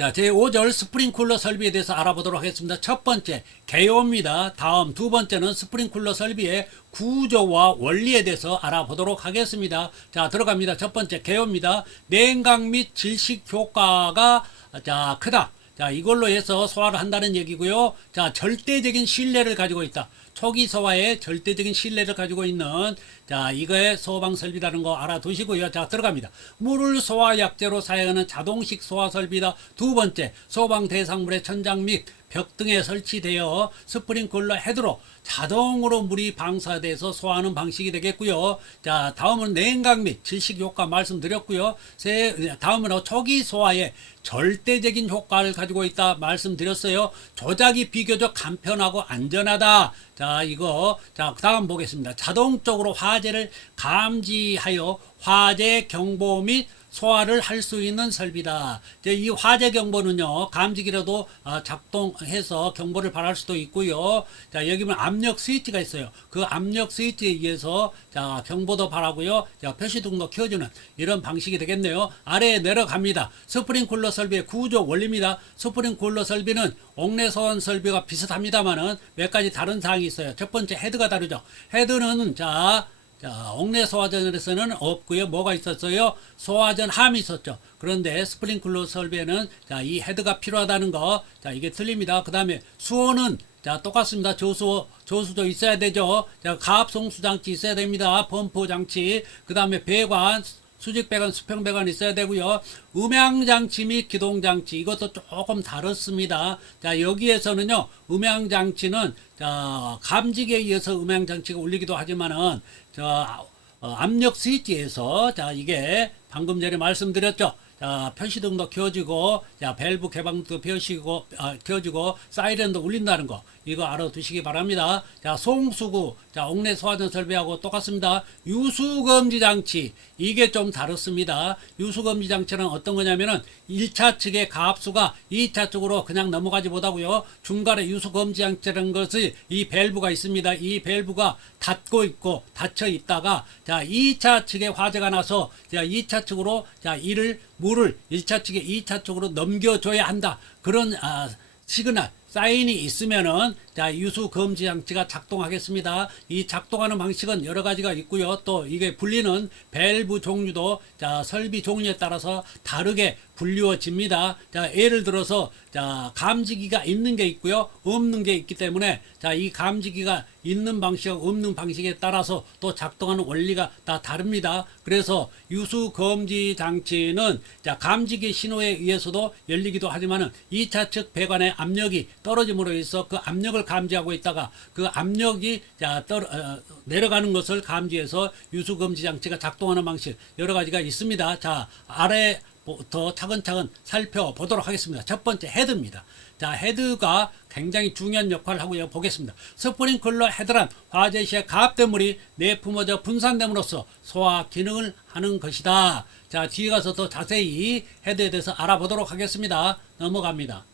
자, 제5절 스프링쿨러 설비에 대해서 알아보도록 하겠습니다. 첫 번째, 개요입니다. 다음 두 번째는 스프링쿨러 설비의 구조와 원리에 대해서 알아보도록 하겠습니다. 자, 들어갑니다. 첫 번째, 개요입니다. 냉각 및 질식 효과가 크다. 자, 이걸로 해서 소화를 한다는 얘기고요. 자, 절대적인 신뢰를 가지고 있다. 초기 소화에 절대적인 신뢰를 가지고 있는, 자, 이거의 소방 설비라는 거 알아두시고요. 자, 들어갑니다. 물을 소화 약재로 사용하는 자동식 소화 설비다. 두 번째, 소방 대상물의 천장 및 벽 등에 설치되어 스프링클러 헤드로 자동으로 물이 방사돼서 소화하는 방식이 되겠고요. 자, 다음은 냉각 및 질식 효과 말씀드렸고요. 다음은 초기 소화에 절대적인 효과를 가지고 있다 말씀드렸어요. 조작이 비교적 간편하고 안전하다. 자, 이거, 자, 다음 보겠습니다. 자동적으로 화재를 감지하여 화재 경보 및 소화를 할 수 있는 설비다. 이제 이 화재 경보는요, 감지기로도 작동해서 경보를 발할 수도 있고요. 자, 여기 보면 압력 스위치가 있어요. 그 압력 스위치에 의해서 자, 경보도 발하고요. 자, 표시등도 켜주는 이런 방식이 되겠네요. 아래에 내려갑니다. 스프링쿨러 설비의 구조 원리입니다. 스프링쿨러 설비는 옥내 소환 설비가 비슷합니다만은 몇 가지 다른 사항이 있어요. 첫 번째, 헤드가 다르죠. 헤드는 자, 옥내 소화전에서는 없고요. 뭐가 있었어요? 소화전 함이 있었죠. 그런데 스프링클러 설비에는 자, 이 헤드가 필요하다는 거. 자, 이게 틀립니다. 그 다음에 수호는 자, 똑같습니다. 조수도 있어야 되죠. 자, 가압송수 장치 있어야 됩니다. 펌프 장치. 그 다음에 배관, 수직 배관, 수평 배관 있어야 되고요. 음향 장치 및 기동 장치, 이것도 조금 다릅니다. 자, 여기에서는요, 음향 장치는 자, 감지기에 의해서 음향 장치가 울리기도 하지만은 압력 스위치에서 자, 이게 방금 전에 말씀드렸죠. 자, 표시등도 켜지고, 자, 밸브 개방도 켜지고, 사이렌도 울린다는 거. 이거 알아두시기 바랍니다. 자, 송수구. 자, 옥내 소화전 설비하고 똑같습니다. 유수검지 장치. 이게 좀 다릅니다. 유수검지 장치는 어떤 거냐면은 1차 측의 가압수가 2차 쪽으로 그냥 넘어가지 못하고요. 중간에 유수검지 장치라는 것이 이 밸브가 있습니다. 이 밸브가 닫고 있고, 닫혀 있다가, 자, 2차 측에 화재가 나서, 자, 2차 측으로, 자, 물을 1차 측에 2차 쪽으로 넘겨줘야 한다. 그런 시그널, 사인이 있으면은 자, 유수 검지 장치가 작동하겠습니다. 이 작동하는 방식은 여러 가지가 있고요. 또 이게 분리는 밸브 종류도 자, 설비 종류에 따라서 다르게 분류어집니다. 자, 예를 들어서 자, 감지기가 있는 게 있고요. 없는 게 있기 때문에 자, 이 감지기가 있는 방식과 없는 방식에 따라서 또 작동하는 원리가 다 다릅니다. 그래서 유수 검지 장치는 자, 감지기 신호에 의해서도 열리기도 하지만은 2차 측 배관의 압력이 떨어짐으로 해서 그 압력을 감지하고 있다가 그 압력이 자, 내려가는 것을 감지해서 유수 검지 장치가 작동하는 방식 여러 가지가 있습니다. 자, 아래부터 차근차근 살펴보도록 하겠습니다. 첫 번째, 헤드입니다. 자, 헤드가 굉장히 중요한 역할을 하고요. 보겠습니다. 스프링클러 헤드란 화재 시에 가압된 물이 내뿜어져 분산됨으로써 소화 기능을 하는 것이다. 자, 뒤에 가서 더 자세히 헤드에 대해서 알아보도록 하겠습니다. 넘어갑니다.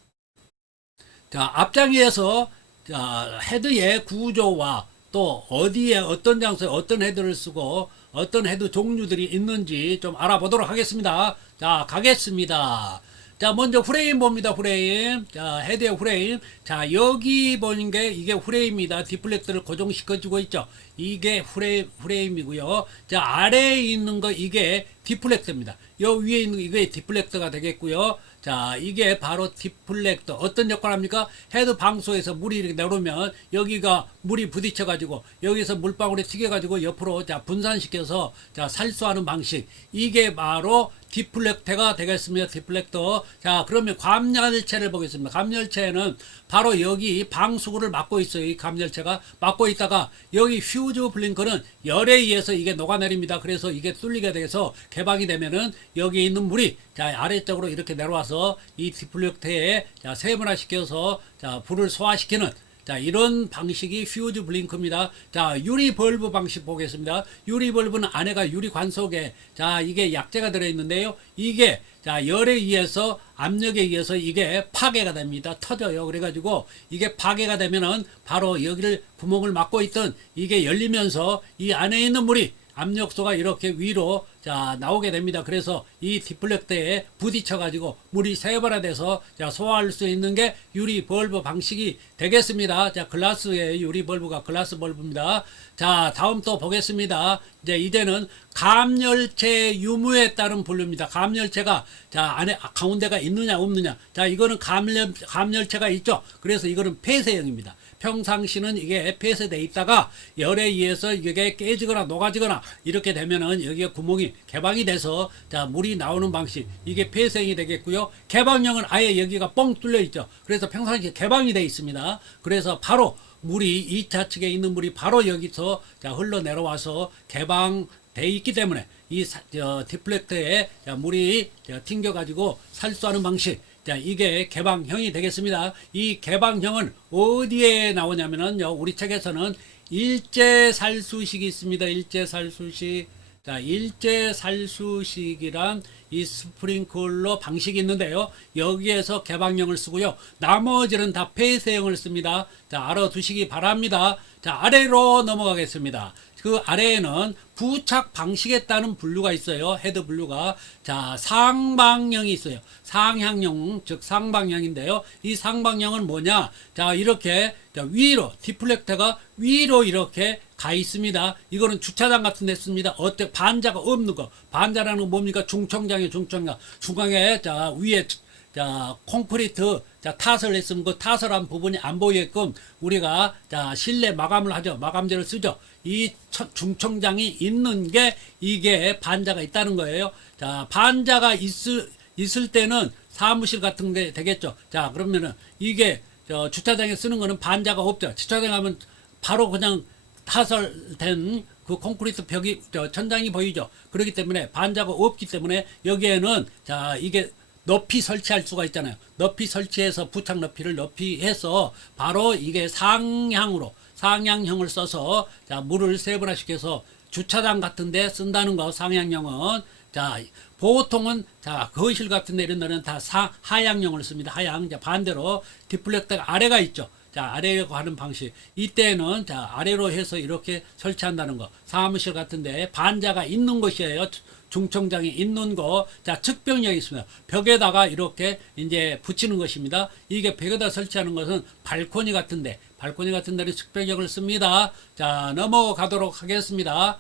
자, 앞장에서 자, 헤드의 구조와 또 어디에 어떤 장소에 어떤 헤드를 쓰고 어떤 헤드 종류들이 있는지 좀 알아보도록 하겠습니다. 자, 가겠습니다. 자, 먼저 프레임 봅니다. 프레임. 자, 헤드의 프레임. 자, 여기 보는 게 이게 프레임입니다. 디플렉터를 고정시켜주고 있죠. 이게 프레임이고요. 자, 아래에 있는 거 이게 디플렉터입니다. 요 위에 있는 거 이게 디플렉터가 되겠고요. 자, 이게 바로 디플렉터. 어떤 역할을 합니까? 헤드 방수에서 물이 이렇게 내려오면 여기가 물이 부딪혀 가지고 여기서 물방울이 튀겨 가지고 옆으로 자, 분산시켜서 자, 살수하는 방식. 이게 바로 디플렉터가 되겠습니다. 디플렉터. 자, 그러면 감열체를 보겠습니다. 감열체는 바로 여기 방수구를 막고 있어요. 이 감열체가 막고 있다가 여기 퓨즈 블링커는 열에 의해서 이게 녹아내립니다. 그래서 이게 뚫리게 돼서 개방이 되면은 여기 있는 물이 자, 아래쪽으로 이렇게 내려와서 이 디플렉터에 자, 세분화시켜서 자, 불을 소화시키는 자, 이런 방식이 퓨즈 블링크입니다. 자, 유리 벌브 방식 보겠습니다. 유리 벌브는 안에가 유리 관속에 자, 이게 약재가 들어있는데요. 이게 자, 열에 의해서 압력에 의해서 이게 파괴가 됩니다. 터져요. 그래가지고 이게 파괴가 되면은 바로 여기를 구멍을 막고 있던 이게 열리면서 이 안에 있는 물이 압력소가 이렇게 위로 자 나오게 됩니다. 그래서 이 디플렉터에 부딪혀 가지고 물이 세분화돼서 자 소화할 수 있는 게 유리 벌브 방식이 되겠습니다. 자 글라스의 유리 벌브가 글라스 벌브입니다. 자 다음 또 보겠습니다. 이제는 감열체 유무에 따른 분류입니다. 감열체가 자 안에 가운데가 있느냐 없느냐. 자 이거는 감열체가 있죠. 그래서 이거는 폐쇄형입니다. 평상시는 이게 폐쇄되어 있다가 열에 의해서 이게 깨지거나 녹아지거나 이렇게 되면은 여기에 구멍이 개방이 돼서 자 물이 나오는 방식, 이게 폐쇄형이 되겠고요. 개방형은 아예 여기가 뻥 뚫려 있죠. 그래서 평상시에 개방이 되어 있습니다. 그래서 바로 물이 2차 측에 있는 물이 바로 여기서 자 흘러내려와서 개방돼 있기 때문에 이 디플렉터에 물이 튕겨 가지고 살수하는 방식, 자 이게 개방형이 되겠습니다. 이 개방형은 어디에 나오냐면은요, 우리 책에서는 일제살수식이 있습니다. 일제살수식. 자 일제살수식이란 이 스프링클러 방식이 있는데요, 여기에서 개방형을 쓰고요, 나머지는 다 폐쇄형을 씁니다. 자 알아두시기 바랍니다. 자 아래로 넘어가겠습니다. 그 아래에는 부착 방식에 따른 분류가 있어요. 헤드 분류가. 자 상방형이 있어요. 상향형, 즉 상방형인데요, 이 상방형은 뭐냐, 자 이렇게 위로 디플렉터가 위로 이렇게 가 있습니다. 이거는 주차장 같은 데 씁니다. 어때? 반자가 없는 거. 반자라는 건 뭡니까? 중청장이에요. 중청장. 중앙에 자 위에 자 콘크리트 자 타설 했으면 그 타설한 부분이 안 보이게끔 우리가 자 실내 마감을 하죠. 마감재를 쓰죠. 이 중청장이 있는 게 이게 반자가 있다는 거예요. 자 반자가 있을 때는 사무실 같은 게 되겠죠. 자 그러면은 이게 주차장에 쓰는 거는 반자가 없죠. 주차장 가면 바로 그냥 타설된 그 콘크리트 벽이 천장이 보이죠. 그렇기 때문에 반자가 없기 때문에 여기에는 자 이게 높이 설치할 수가 있잖아요. 높이 설치해서 부착 높이를 높이 해서 바로 이게 상향형을 써서 자 물을 세분화시켜서 주차장 같은 데 쓴다는 거. 상향형은 자 보통은 자 거실 같은 데 이런 데는 다 하향형을 씁니다. 하향. 자 반대로 디플렉터가 아래가 있죠. 자 아래로 가는 방식, 이때는 자 아래로 해서 이렇게 설치한다는 거. 사무실 같은데 반자가 있는 곳이에요. 중청장이 있는 거. 자 측벽력이 있습니다. 벽에다가 이렇게 이제 붙이는 것입니다. 이게 벽에다 설치하는 것은 발코니 같은데 데는 측벽력을 씁니다. 자 넘어가도록 하겠습니다.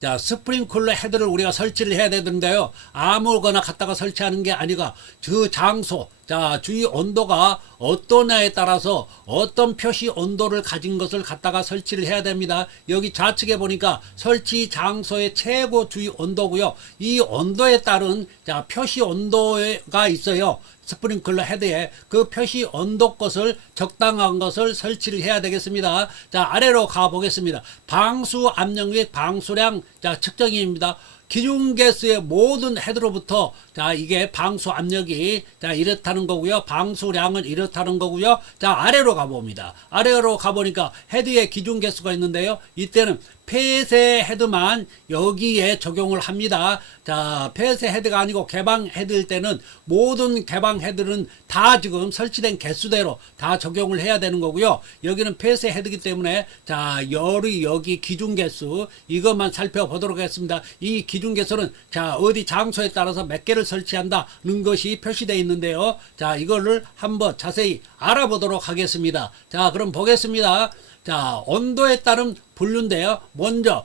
자 스프링클러 헤드를 우리가 설치를 해야 되는데요, 아무거나 갖다가 설치하는 게 아니라 그 장소, 자 주위 온도가 어떠냐에 따라서 어떤 표시 온도를 가진 것을 갖다가 설치를 해야 됩니다. 여기 좌측에 보니까 설치 장소의 최고 주위 온도고요, 이 온도에 따른 자 표시 온도가 있어요. 스프링클러 헤드에 그 표시 온도 것을 적당한 것을 설치를 해야 되겠습니다. 자 아래로 가 보겠습니다. 방수 압력 및 방수량 자 측정입니다. 기준계수의 모든 헤드로부터 자 이게 방수 압력이 자 이렇다는 거고요, 방수량은 이렇다는 거고요. 자 아래로 가봅니다. 아래로 가보니까 헤드의 기준계수가 있는데요, 이때는 폐쇄 헤드만 여기에 적용을 합니다. 자 폐쇄 헤드가 아니고 개방 헤드일 때는 모든 개방 헤드는 다 지금 설치된 개수대로 다 적용을 해야 되는 거고요, 여기는 폐쇄 헤드이기 때문에 자 열의 여기 기준 개수 이것만 살펴보도록 하겠습니다. 이 기준 개수는 자 어디 장소에 따라서 몇 개를 설치한다는 것이 표시되어 있는데요, 자 이거를 한번 자세히 알아보도록 하겠습니다. 자 그럼 보겠습니다. 자 온도에 따른 분류인데요, 먼저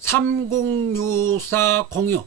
3064공유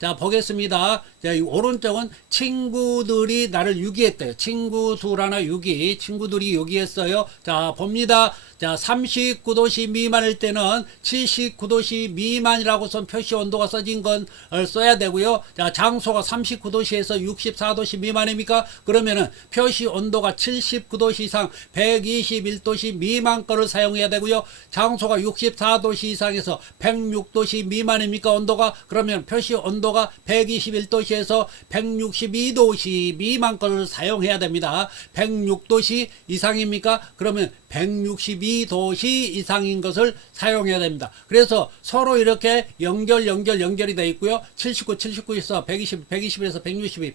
자 보겠습니다. 자, 이 오른쪽은 친구들이 나를 유기했대요. 친구 둘 하나 유기, 친구들이 유기했어요. 자 봅니다. 자 39도씨 미만일 때는 79도씨 미만이라고 선 표시 온도가 써진 건 써야 되고요. 자 장소가 39도씨에서 64도씨 미만입니까? 그러면은 표시 온도가 79도씨 이상 121도씨 미만 거를 사용해야 되고요. 장소가 64도씨 이상에서 106도씨 미만입니까? 온도가? 그러면 표시 온도가 121도씨에서 162도씨 미만 거를 사용해야 됩니다. 106도씨 이상입니까? 그러면 162도씨 이상인 것을 사용해야 됩니다. 그래서 서로 이렇게 연결이 되어 있고요. 79에서 120에서 162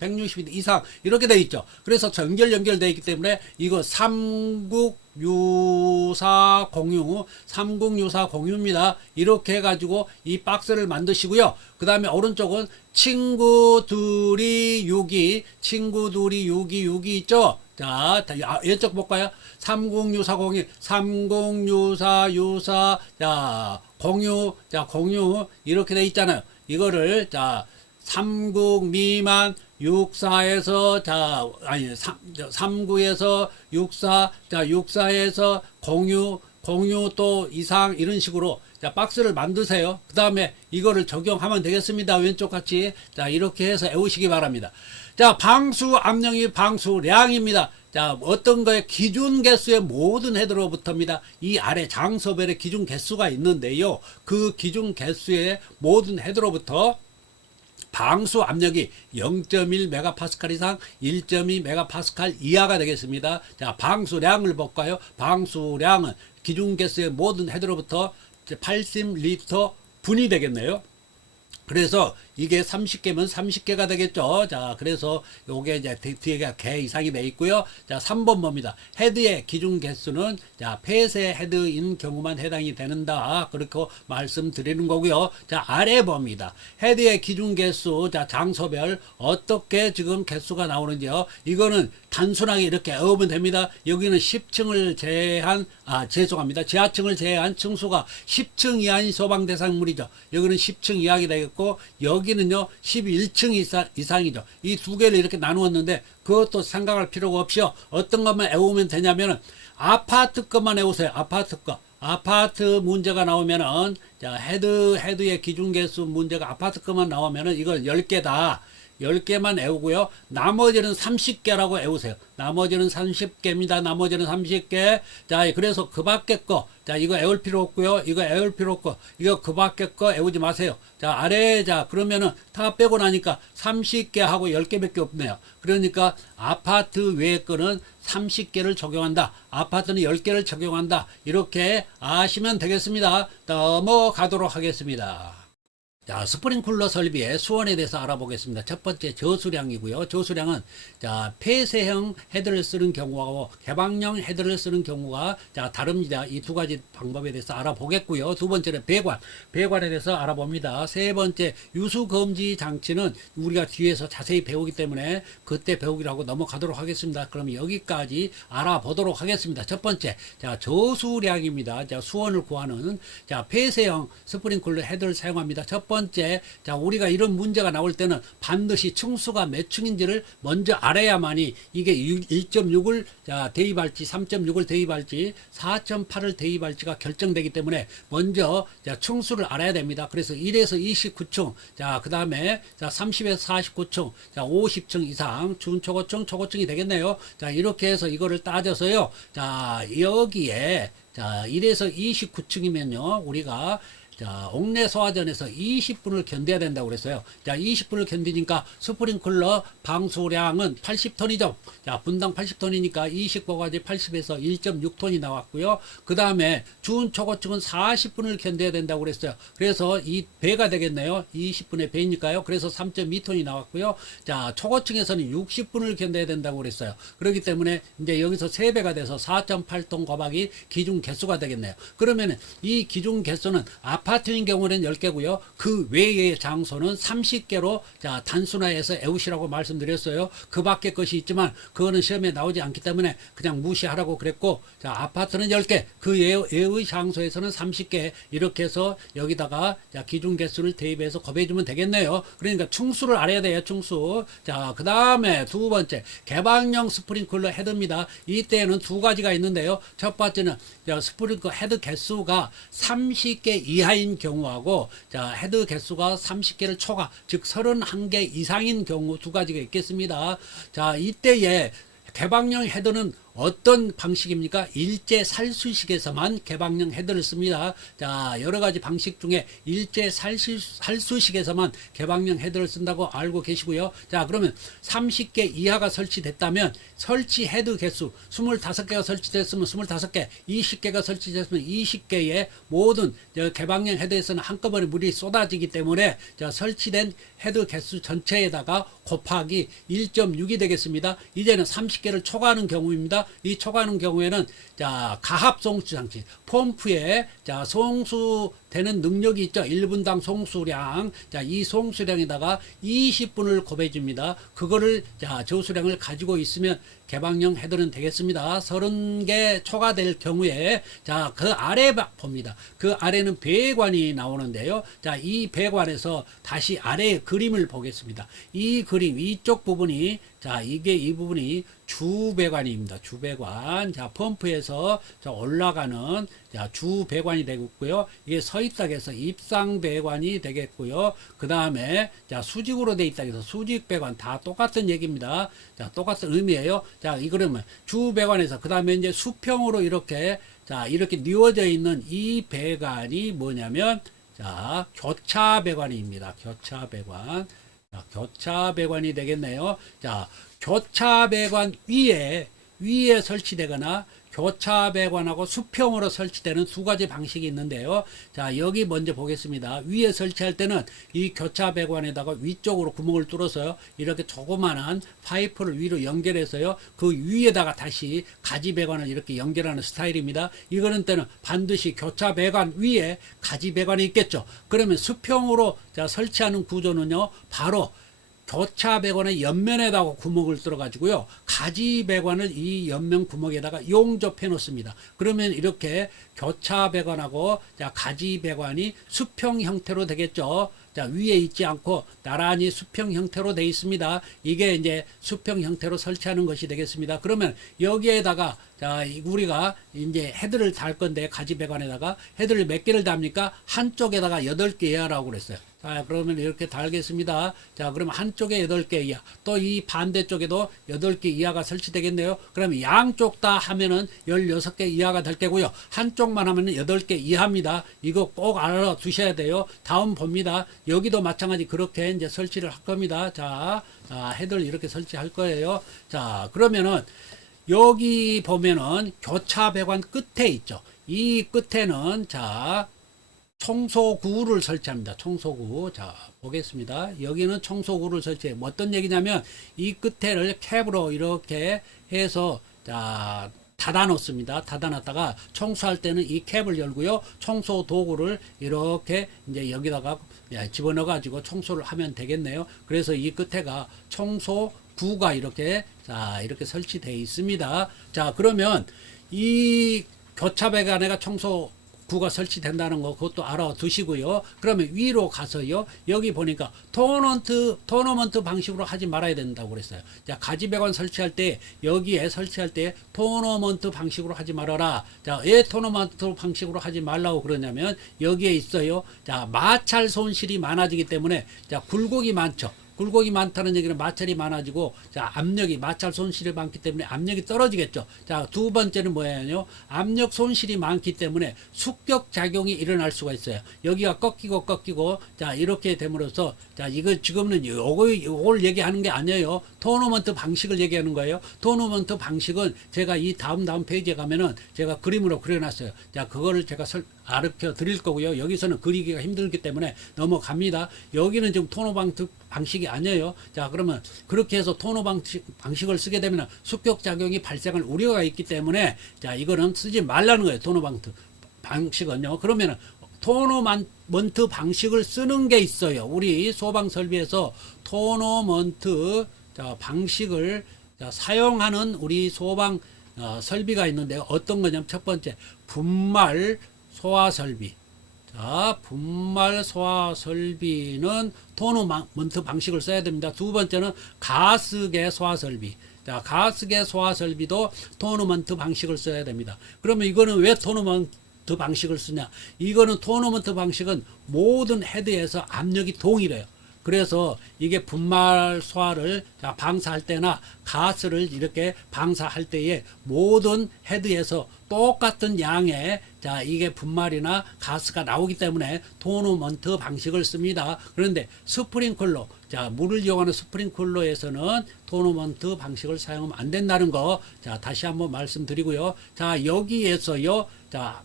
이상 이렇게 되어 있죠. 그래서 연결되어 있기 때문에 이거 3국 306406, 306406입니다. 이렇게 해가지고 이 박스를 만드시고요. 그 다음에 오른쪽은 친구들이 6이, 친구들이 6이 있죠? 자, 이쪽 볼까요? 306401, 306464, 자, 06, 자, 06, 이렇게 돼 있잖아요. 이거를, 자, 30 미만, 64에서, 자, 아니, 39에서 64, 자, 64에서 06, 06 또 이상, 이런 식으로, 자, 박스를 만드세요. 그 다음에 이거를 적용하면 되겠습니다. 왼쪽 같이. 자, 이렇게 해서 외우시기 바랍니다. 자, 방수 압력이 방수량입니다. 자, 어떤 거에 기준 개수의 모든 헤드로부터입니다. 이 아래 장소별의 기준 개수가 있는데요. 그 기준 개수의 모든 헤드로부터 방수 압력이 0.1 메가파스칼 이상 1.2 메가파스칼 이하가 되겠습니다. 자, 방수량을 볼까요? 방수량은 기준 개수의 모든 헤드로부터 80리터 분이 되겠네요. 그래서 이게 30개면 30개가 되겠죠. 자, 그래서 요게 이제 뒤에가 개 이상이 돼 있고요. 자, 3번 봅니다. 헤드의 기준 개수는 자, 폐쇄 헤드인 경우만 해당이 되는다. 그렇게 말씀드리는 거고요. 자, 아래 봅니다. 헤드의 기준 개수, 자, 장소별 어떻게 지금 개수가 나오는지요. 이거는 단순하게 이렇게 외우면 됩니다. 여기는 10층을 제한, 죄송합니다. 지하층을 제한 층수가 10층 이하인 소방 대상물이죠. 여기는 10층 이하가 되겠고, 여기는요 11층 이상이죠. 이 두 개를 이렇게 나누었는데 그것도 생각할 필요가 없이요. 어떤 것만 외우면 되냐면은 아파트 것만 외우세요. 아파트 거. 아파트 문제가 나오면은 자, 헤드의 기준 개수 문제가 아파트 것만 나오면은 이걸 10개다. 10개만 외우고요. 나머지는 30개라고 외우세요. 나머지는 30개입니다. 나머지는 30개. 자, 그래서 그 밖에 거. 자, 이거 외울 필요 없고요. 이거 외울 필요 없고, 이거 그 밖에 거 외우지 마세요. 자, 아래, 자, 그러면은 다 빼고 나니까 30개 하고 10개밖에 없네요. 그러니까 아파트 외의 거는 30개를 적용한다. 아파트는 10개를 적용한다. 이렇게 아시면 되겠습니다. 넘어가도록 하겠습니다. 자, 스프링쿨러 설비의 수원에 대해서 알아보겠습니다. 첫 번째 저수량이고요. 저수량은 자, 폐쇄형 헤드를 쓰는 경우하고 개방형 헤드를 쓰는 경우가 자, 다릅니다. 이 두 가지 방법에 대해서 알아보겠고요. 두 번째는 배관, 배관에 대해서 알아봅니다. 세 번째 유수 검지 장치는 우리가 뒤에서 자세히 배우기 때문에 그때 배우기로 하고 넘어가도록 하겠습니다. 그럼 여기까지 알아보도록 하겠습니다. 첫 번째, 자, 저수량입니다. 자, 수원을 구하는 자, 폐쇄형 스프링쿨러 헤드를 사용합니다. 첫 번째, 자, 우리가 이런 문제가 나올 때는 반드시 층수가 몇 층인지를 먼저 알아야만이 이게 1.6을 자, 대입할지 3.6을 대입할지 4.8을 대입할지가 결정되기 때문에 먼저 자, 층수를 알아야 됩니다. 그래서 1에서 29층, 자, 그 다음에 자, 30에서 49층, 자, 50층 이상 중초고층, 초고층이 되겠네요. 자, 이렇게 해서 이거를 따져서요. 자, 여기에 자, 1에서 29층이면요. 우리가 자, 옥내 소화전에서 20분을 견뎌야 된다고 그랬어요. 자, 20분을 견디니까 스프링클러 방수량은 80톤이죠. 자, 분당 80톤이니까 20고가지 80에서 1.6톤이 나왔고요. 그 다음에 중초고층은 40분을 견뎌야 된다고 그랬어요. 그래서 이 배가 되겠네요. 20분의 배니까요. 그래서 3.2톤이 나왔고요. 자, 초고층에서는 60분을 견뎌야 된다고 그랬어요. 그렇기 때문에 이제 여기서 3배가 돼서 4.8톤 고박이 기준 개수가 되겠네요. 그러면 이 기준 개수는 아파트인 경우는 10개고요. 그 외의 장소는 30개로 자, 단순화해서 외우시라고 말씀드렸어요. 그 밖에 것이 있지만 그거는 시험에 나오지 않기 때문에 그냥 무시하라고 그랬고, 자, 아파트는 10개, 그 외의 장소에서는 30개, 이렇게 해서 여기다가 자, 기준 개수를 대입해서 곱해주면 되겠네요. 그러니까 층수를 알아야 돼요. 층수. 자, 그 다음에 두 번째 개방형 스프링클러 헤드입니다. 이때는 두 가지가 있는데요. 첫 번째는 스프링클러 헤드 개수가 30개 이하인 경우하고 자, 헤드 개수가 30개를 초과, 즉 31개 이상인 경우 두 가지가 있겠습니다. 자, 이때에 개방형 헤드는 어떤 방식입니까? 일제 살수식에서만 개방형 헤드를 씁니다. 자, 여러 가지 방식 중에 일제 살수식에서만 개방형 헤드를 쓴다고 알고 계시고요. 자, 그러면 30개 이하가 설치됐다면 설치 헤드 개수 25개가 설치됐으면 25개, 20개가 설치됐으면 20개의 모든 개방형 헤드에서는 한꺼번에 물이 쏟아지기 때문에 자, 설치된 헤드 개수 전체에다가 곱하기 1.6이 되겠습니다. 이제는 30개를 초과하는 경우입니다. 이 초과하는 경우에는 자, 가합 송수 장치, 펌프에 자, 송수되는 능력이 있죠. 1분당 송수량. 자, 이 송수량에다가 20분을 곱해 줍니다. 그거를 자, 저수량을 가지고 있으면 개방형 헤드는 되겠습니다. 30개 초과될 경우에 자, 그 아래 봅니다. 그 아래는 배관이 나오는데요. 자, 이 배관에서 다시 아래의 그림을 보겠습니다. 이 그림 이쪽 부분이 자, 이게 이 부분이 주배관입니다. 주배관. 자, 펌프에서 자, 올라가는 자, 주배관이 되겠고요. 이게 서 있다 해서 입상배관이 되겠고요. 그 다음에 자, 수직으로 돼 있다 해서 수직배관 다 똑같은 얘기입니다. 자, 똑같은 의미예요. 자, 이 그러면 주배관에서 그 다음에 이제 수평으로 이렇게 자, 이렇게 뉘어져 있는 이 배관이 뭐냐면 자, 교차배관입니다. 교차배관. 자, 교차배관이 되겠네요. 자, 교차배관 위에 설치되거나 교차배관하고 수평으로 설치되는 두 가지 방식이 있는데요. 자, 여기 먼저 보겠습니다. 위에 설치할 때는 이 교차배관에다가 위쪽으로 구멍을 뚫어서요. 이렇게 조그만한 파이프를 위로 연결해서요. 그 위에다가 다시 가지배관을 이렇게 연결하는 스타일입니다. 이거는 때는 반드시 교차배관 위에 가지배관이 있겠죠. 그러면 수평으로 자, 설치하는 구조는요. 바로 교차배관의 옆면에다가 구멍을 뚫어 가지고요. 가지배관을 이 옆면 구멍에다가 용접해 놓습니다. 그러면 이렇게 교차배관하고 자, 가지배관이 수평 형태로 되겠죠. 자, 위에 있지 않고 나란히 수평 형태로 되어 있습니다. 이게 이제 수평 형태로 설치하는 것이 되겠습니다. 그러면 여기에다가 자, 우리가 이제 헤드를 달 건데 가지배관에다가 헤드를 몇 개를 답니까? 한쪽에다가 8개야라고 그랬어요. 자, 그러면 이렇게 달겠습니다. 자, 그러면 한쪽에 8개 이하, 또 이 반대쪽에도 8개 이하가 설치되겠네요. 그러면 양쪽 다 하면은 16개 이하가 될 거고요. 한쪽만 하면은 8개 이하입니다. 이거 꼭 알아두셔야 돼요. 다음 봅니다. 여기도 마찬가지 그렇게 이제 설치를 할 겁니다. 자, 헤드를 이렇게 설치할 거예요. 자, 그러면은 여기 보면은 교차배관 끝에 있죠. 이 끝에는 자, 청소구를 설치합니다. 청소구. 자, 보겠습니다. 여기는 청소구를 설치해. 뭐 어떤 얘기냐면 이 끝에를 캡으로 이렇게 해서 자, 닫아 놓습니다. 닫아 놨다가 청소할 때는 이 캡을 열고요. 청소 도구를 이렇게 이제 여기다가 집어넣어 가지고 청소를 하면 되겠네요. 그래서 이 끝에가 청소구가 이렇게 자, 이렇게 설치되어 있습니다. 자, 그러면 이 교차배관에가 청소구가 설치된다는 거 그것도 알아두시고요. 그러면 위로 가서요. 여기 보니까 토너먼트 방식으로 하지 말아야 된다고 그랬어요. 자, 가지배관 설치할 때 여기에 설치할 때 토너먼트 방식으로 하지 말아라. 자, 왜 토너먼트 방식으로 하지 말라고 그러냐면 여기에 있어요. 자, 마찰 손실이 많아지기 때문에 자, 굴곡이 많죠. 굴곡이 많다는 얘기는 마찰이 많아지고 자, 압력이 마찰 손실이 많기 때문에 압력이 떨어지겠죠. 자, 두 번째는 뭐예요? 압력 손실이 많기 때문에 숙격 작용이 일어날 수가 있어요. 여기가 꺾이고 자, 이렇게 됨으로써 자, 이거 지금은 요걸 얘기하는 게 아니에요. 토너먼트 방식을 얘기하는 거예요. 토너먼트 방식은 제가 이 다음 페이지에 가면은 제가 그림으로 그려놨어요. 자, 그거를 제가 가르쳐 드릴 거고요. 여기서는 그리기가 힘들기 때문에 넘어갑니다. 여기는 지금 토너먼트 방식이 아니에요. 자, 그러면 그렇게 해서 토너 방식을 쓰게 되면 숙격 작용이 발생할 우려가 있기 때문에 자, 이거는 쓰지 말라는 거예요. 토너먼트 방식은요. 그러면 토너먼트 방식을 쓰는 게 있어요. 우리 소방 설비에서 토너먼트 자, 방식을 자, 사용하는 우리 소방 설비가 있는데요. 어떤 거냐면 첫 번째 분말 소화 설비. 자, 분말 소화 설비는 토너먼트 방식을 써야 됩니다. 두 번째는 가스계 소화 설비. 자, 가스계 소화 설비도 토너먼트 방식을 써야 됩니다. 그러면 이거는 왜 토너먼트 방식을 쓰냐? 이거는 토너먼트 방식은 모든 헤드에서 압력이 동일해요. 그래서 이게 분말 소화를 방사할 때나 가스를 이렇게 방사할 때에 모든 헤드에서 똑같은 양의 자, 이게 분말이나 가스가 나오기 때문에 토너먼트 방식을 씁니다. 그런데 스프링클러, 자, 물을 이용하는 스프링클러에서는 토너먼트 방식을 사용하면 안 된다는 거, 자, 다시 한번 말씀드리고요. 자, 여기에서요, 자,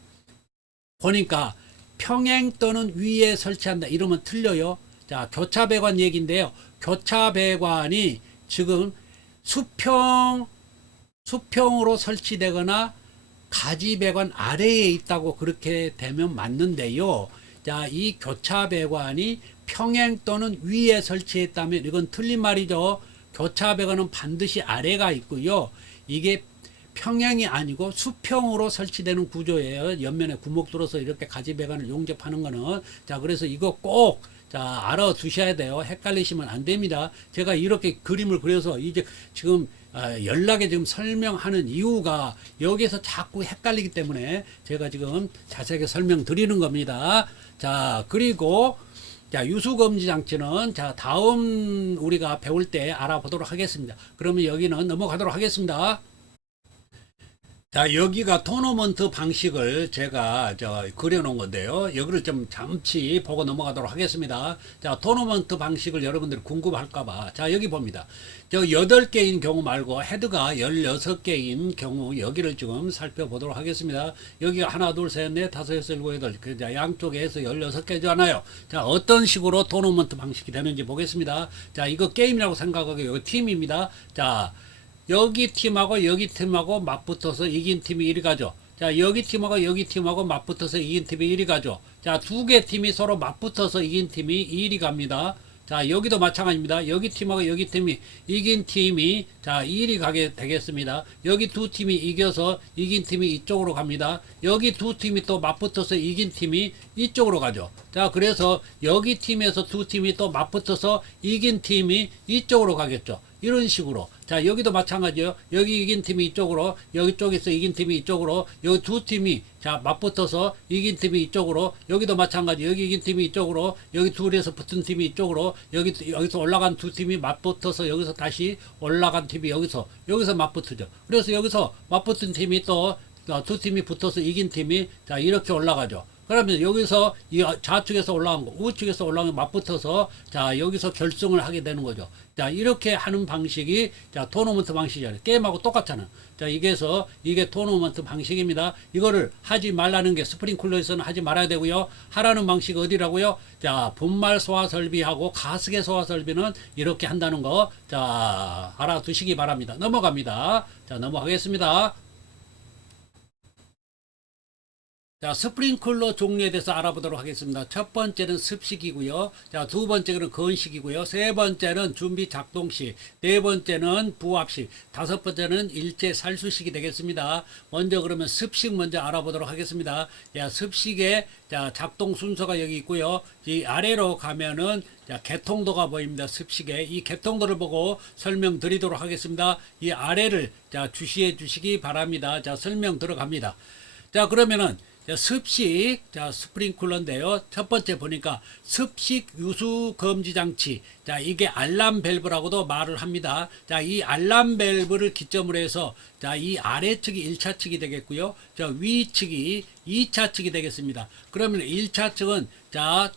보니까 평행 또는 위에 설치한다. 이러면 틀려요. 자, 교차배관 얘기인데요. 교차배관이 지금 수평 수평으로 설치되거나 가지 배관 아래에 있다고 그렇게 되면 맞는데요. 자, 이 교차 배관이 평행 또는 위에 설치했다면 이건 틀린 말이죠. 교차 배관은 반드시 아래가 있고요. 이게 평행이 아니고 수평으로 설치되는 구조예요. 옆면에 구멍 뚫어서 이렇게 가지 배관을 용접하는 거는. 자, 그래서 이거 꼭 자, 알아두셔야 돼요. 헷갈리시면 안 됩니다. 제가 이렇게 그림을 그려서 이제 지금 연락에 지금 설명하는 이유가 여기서 자꾸 헷갈리기 때문에 제가 지금 자세하게 설명드리는 겁니다. 자, 그리고 자, 유수검지 장치는 자, 다음 우리가 배울 때 알아보도록 하겠습니다. 그러면 여기는 넘어가도록 하겠습니다. 자, 여기가 토너먼트 방식을 제가 그려놓은 건데요. 여기를 좀 잠시 보고 넘어가도록 하겠습니다. 자, 토너먼트 방식을 여러분들이 궁금할까봐. 자, 여기 봅니다. 저 8개인 경우 말고 헤드가 16개인 경우 여기를 지금 살펴보도록 하겠습니다. 여기가 하나, 둘, 셋, 넷, 다섯, 여섯, 일곱, 여덟. 자, 양쪽에 해서 16개잖아요. 자, 어떤 식으로 토너먼트 방식이 되는지 보겠습니다. 자, 이거 게임이라고 생각하고 여기 팀입니다. 자, 여기 팀하고 여기 팀하고 맞붙어서 이긴 팀이 1위 가죠. 자, 여기 팀하고 여기 팀하고 맞붙어서 이긴 팀이 1위 가죠. 자, 2개 팀이 서로 맞붙어서 이긴 팀이 1위 갑니다. 자, 여기도 마찬가지입니다. 여기 팀하고 여기 팀이 이긴 팀이 자 1위 가게 되겠습니다. 여기 두 팀이 이겨서 이긴 팀이 이쪽으로 갑니다. 여기 두 팀이 또 맞붙어서 이긴 팀이 이쪽으로 가죠. 자, 그래서 여기 팀에서 두 팀이 또 맞붙어서 이긴 팀이 이쪽으로 가겠죠. 이런 식으로. 자, 여기도 마찬가지예요. 여기 이긴 팀이 이쪽으로, 여기 쪽에서 이긴 팀이 이쪽으로, 여기 두 팀이 자 맞붙어서 이긴 팀이 이쪽으로, 여기도 마찬가지. 여기 이긴 팀이 이쪽으로, 여기 둘에서 붙은 팀이 이쪽으로, 여기서 올라간 두 팀이 맞붙어서 여기서 다시 올라간 팀이 여기서 맞붙으죠. 그래서 여기서 맞붙은 팀이 또 두 팀이 붙어서 이긴 팀이 자 이렇게 올라가죠. 그러면 여기서 이 좌측에서 올라간 거, 우측에서 올라간 거 맞붙어서 자 여기서 결승을 하게 되는 거죠. 자, 이렇게 하는 방식이 자 토너먼트 방식이잖아요. 게임하고 똑같잖아요. 자, 이게 토너먼트 방식입니다. 이거를 하지 말라는 게 스프링쿨러에서는 하지 말아야 되고요. 하라는 방식 어디라고요? 자, 분말 소화 설비하고 가스계 소화 설비는 이렇게 한다는 거 자 알아두시기 바랍니다. 넘어갑니다. 자, 넘어가겠습니다. 자, 스프링클러 종류에 대해서 알아보도록 하겠습니다. 첫 번째는 습식이고요. 자, 두 번째는 건식이고요. 세 번째는 준비 작동식, 네 번째는 부압식, 다섯 번째는 일제 살수식이 되겠습니다. 먼저 그러면 습식 먼저 알아보도록 하겠습니다. 자, 습식의 자, 작동 순서가 여기 있고요. 이 아래로 가면은 자, 개통도가 보입니다. 습식에 이 개통도를 보고 설명드리도록 하겠습니다. 이 아래를 자, 주시해 주시기 바랍니다. 자, 설명 들어갑니다. 자, 그러면은 자, 습식, 자, 스프링클러인데요. 첫 번째 보니까 습식 유수 검지 장치. 자, 이게 알람 밸브라고도 말을 합니다. 자, 이 알람 밸브를 기점으로 해서 자, 이 아래측이 1차 측이 되겠고요. 저 위측이 2차 측이 되겠습니다. 그러면 1차 측은 자,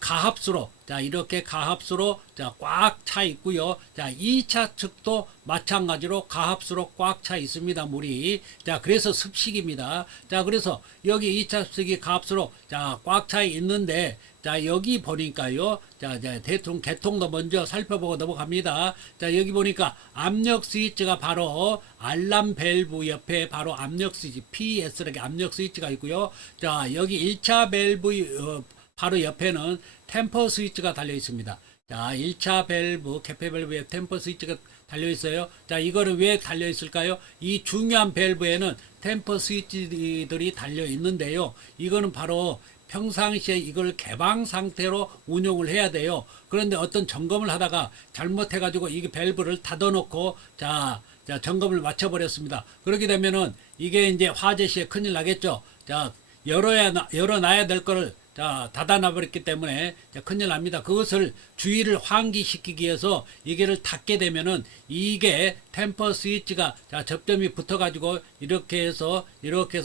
가합수로 자 이렇게 가합수로 자 꽉 차 있고요. 자 2차 측도 마찬가지로 가합수로 꽉 차 있습니다. 물이. 자 그래서 습식입니다. 자 그래서 여기 2차 측이 가합수로 자 꽉 차 있는데 자 여기 보니까요. 자 대충 개통도 먼저 살펴보고 넘어갑니다. 자 여기 보니까 압력 스위치가 바로 알람 밸브 옆에 바로 압력 스위치 PS라게 압력 스위치가 있고요. 자 여기 1차 밸브 바로 옆에는 템퍼 스위치가 달려 있습니다. 자, 1차 밸브, 개폐 밸브에 템퍼 스위치가 달려 있어요. 자, 이거는 왜 달려 있을까요? 이 중요한 밸브에는 템퍼 스위치들이 달려 있는데요. 이거는 바로 평상시에 이걸 개방 상태로 운용을 해야 돼요. 그런데 어떤 점검을 하다가 잘못해가지고 이 밸브를 닫아놓고 자, 점검을 마쳐버렸습니다. 그렇게 되면은 이게 이제 화재 시에 큰일 나겠죠. 자, 열어놔야 될 거를 자, 닫아놔버렸기 때문에 큰일 납니다. 그것을 주의를 환기시키기 위해서 이게를 닫게 되면은 이게 템퍼 스위치가 자, 접점이 붙어가지고 이렇게 해서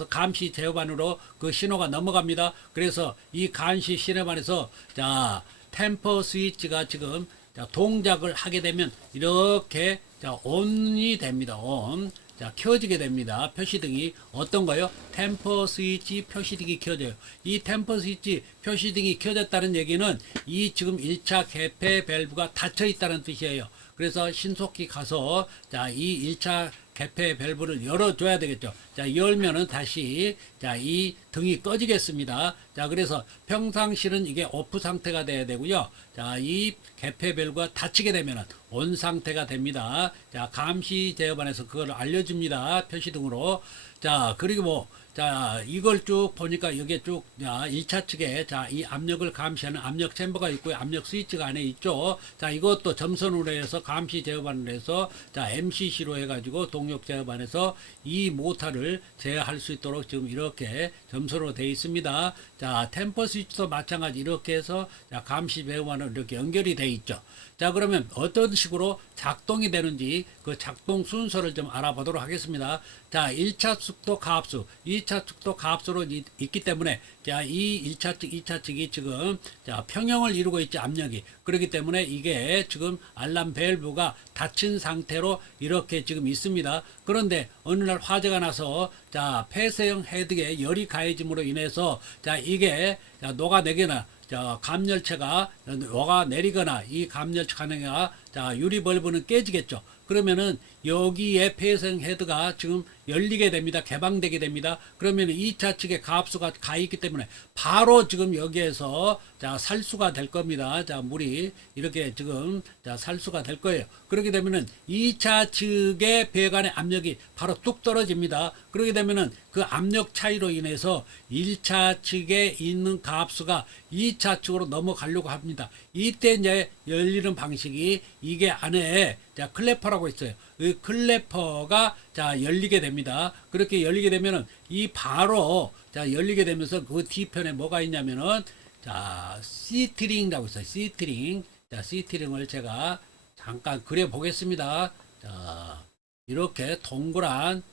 감시 제어반으로 그 신호가 넘어갑니다. 그래서 이 감시 신호반에서 자, 템퍼 스위치가 지금 자, 동작을 하게 되면 이렇게 자, ON이 됩니다. ON. 자, 켜지게 됩니다. 표시등이 어떤 거요? 템퍼 스위치 표시등이 켜져요. 이 템퍼 스위치 표시등이 켜졌다는 얘기는 이 지금 1차 개폐 밸브가 닫혀 있다는 뜻이에요. 그래서 신속히 가서 자, 이 1차 개폐 밸브를 열어줘야 되겠죠. 자, 열면은 다시 자, 이 등이 꺼지겠습니다. 자, 그래서 평상시는 이게 오프 상태가 돼야 되고요. 자, 이 개폐 밸브가 닫히게 되면은 온 상태가 됩니다. 자, 감시 제어반에서 그걸 알려줍니다. 표시등으로. 자, 그리고 뭐, 자, 이걸 쭉 보니까 여기에 쭉, 자, 1차 측에, 자, 이 압력을 감시하는 압력 챔버가 있고요. 압력 스위치가 안에 있죠. 자, 이것도 점선으로 해서 감시 제어반으로 해서, 자, MCC로 해가지고 동력 제어반에서 이 모터를 제어할 수 있도록 지금 이렇게 점선으로 되어 있습니다. 자, 템퍼 스위치도 마찬가지 이렇게 해서, 자, 감시 제어반으로 이렇게 연결이 되어 있죠. 자, 그러면 어떤 식으로 작동이 되는지 그 작동 순서를 좀 알아보도록 하겠습니다. 자, 1차 측도 가압수, 2차 측도 가압수로 있기 때문에 자, 이 1차 측, 2차 측이 지금 자, 평형을 이루고 있지 압력이. 그렇기 때문에 이게 지금 알람 밸브가 닫힌 상태로 이렇게 지금 있습니다. 그런데 어느 날 화재가 나서 자, 폐쇄형 헤드에 열이 가해짐으로 인해서 자, 이게 자, 녹아내거나 자, 감열체가 녹아내리거나 이 감열체 가능가 자, 유리 벌브는 깨지겠죠. 그러면은 여기에 폐쇄형 헤드가 지금 열리게 됩니다. 개방되게 됩니다. 그러면 2차 측에 가압수가 가 있기 때문에 바로 지금 여기에서 자, 살수가 될 겁니다. 자, 물이 이렇게 지금 자, 살수가 될 거예요. 그렇게 되면은 2차 측의 배관의 압력이 바로 뚝 떨어집니다. 그렇게 되면은 그 압력 차이로 인해서 1차 측에 있는 가압수가 2차 측으로 넘어가려고 합니다. 이때 이제 열리는 방식이 이게 안에 자, 클래퍼라고 있어요. 이 클래퍼가 자, 열리게 됩니다. 그렇게 열리게 되면은 이 바로 자, 열리게 되면서 그 뒤편에 뭐가 있냐면은 자, 시트링이라고 있어요. 시트링. 자, 시트링을 제가 잠깐 그려 보겠습니다. 자, 이렇게 동그란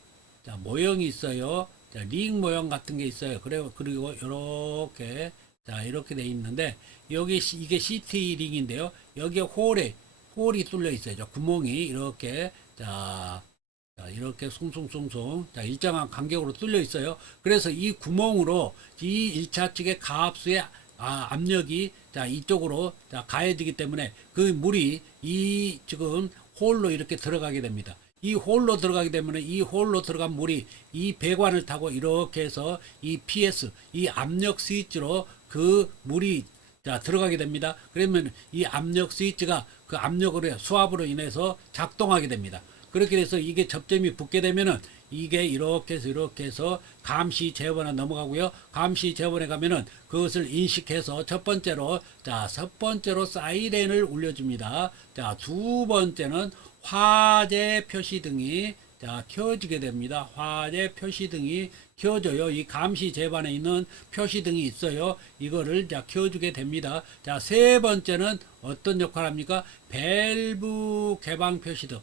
자, 모형이 있어요. 자, 링 모형 같은 게 있어요. 그리고 이렇게 자, 이렇게 돼 있는데 여기 이게 시트링인데요. 여기에 홀이 뚫려 있어요. 구멍이 이렇게 자, 이렇게 숭숭숭숭 자, 일정한 간격으로 뚫려 있어요. 그래서 이 구멍으로 이 1차 측의 가압수의 압력이 자, 이쪽으로 자, 가해지기 때문에 그 물이 이 지금 홀로 이렇게 들어가게 됩니다. 이 홀로 들어가기 때문에 이 홀로 들어간 물이 이 배관을 타고 이렇게 해서 이 PS, 이 압력 스위치로 그 물이 자, 들어가게 됩니다. 그러면 이 압력 스위치가 그 압력으로 수압으로 인해서 작동하게 됩니다. 그렇게 돼서 이게 접점이 붙게 되면은 이게 이렇게 해서 감시 제어반에 넘어가고요. 감시 제어반에 가면은 그것을 인식해서 첫 번째로 사이렌을 울려줍니다. 자, 두 번째는 화재 표시등이 자, 켜지게 됩니다. 화재 표시등이 켜져요. 이 감시 제반에 있는 표시등이 있어요. 이거를 자, 켜주게 됩니다. 자, 세 번째는 어떤 역할을 합니까? 밸브 개방 표시등.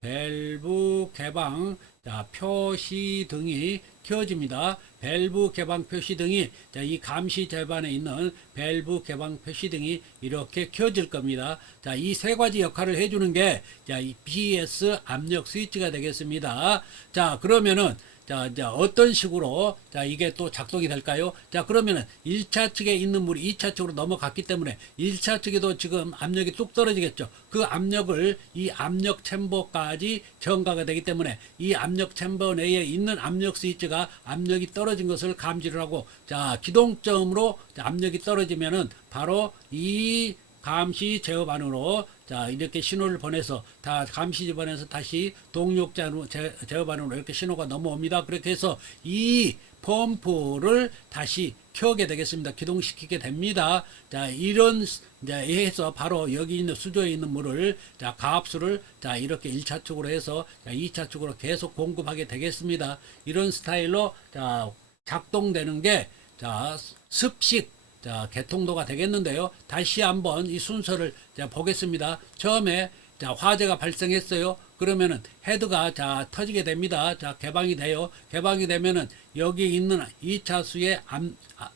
밸브 개방 자, 표시등이 켜집니다. 밸브 개방 표시등이 자, 이 감시 제반에 있는 밸브 개방 표시등이 이렇게 켜질 겁니다. 자, 이 세 가지 역할을 해주는 게 자, 이 BS 압력 스위치가 되겠습니다. 자, 그러면은 자, 이제 어떤 식으로 자, 이게 또 작동이 될까요? 자, 그러면은 1차 측에 있는 물이 2차 측으로 넘어갔기 때문에 1차 측에도 지금 압력이 뚝 떨어지겠죠. 그 압력을 이 압력 챔버까지 전가가 되기 때문에 이 압력 챔버 내에 있는 압력 스위치가 압력이 떨어진 것을 감지를 하고 자, 기동점으로 압력이 떨어지면은 바로 이 감시 제어반으로 자, 이렇게 신호를 보내서 다 감시 제어반에서 다시 동력 제어반으로 이렇게 신호가 넘어옵니다. 그렇게 해서 이 펌프를 다시 켜게 되겠습니다. 기동시키게 됩니다. 자, 이런 이제 해서 바로 여기 있는 수조에 있는 물을 자, 가압수를 자, 이렇게 1차 축으로 해서 자, 2차 축으로 계속 공급하게 되겠습니다. 이런 스타일로 자, 작동되는 게 자, 습식 자, 개통도가 되겠는데요. 다시 한번 이 순서를 자, 보겠습니다. 처음에 자, 화재가 발생했어요. 그러면은 헤드가 자, 터지게 됩니다. 자, 개방이 돼요. 개방이 되면은 여기 있는 2차수의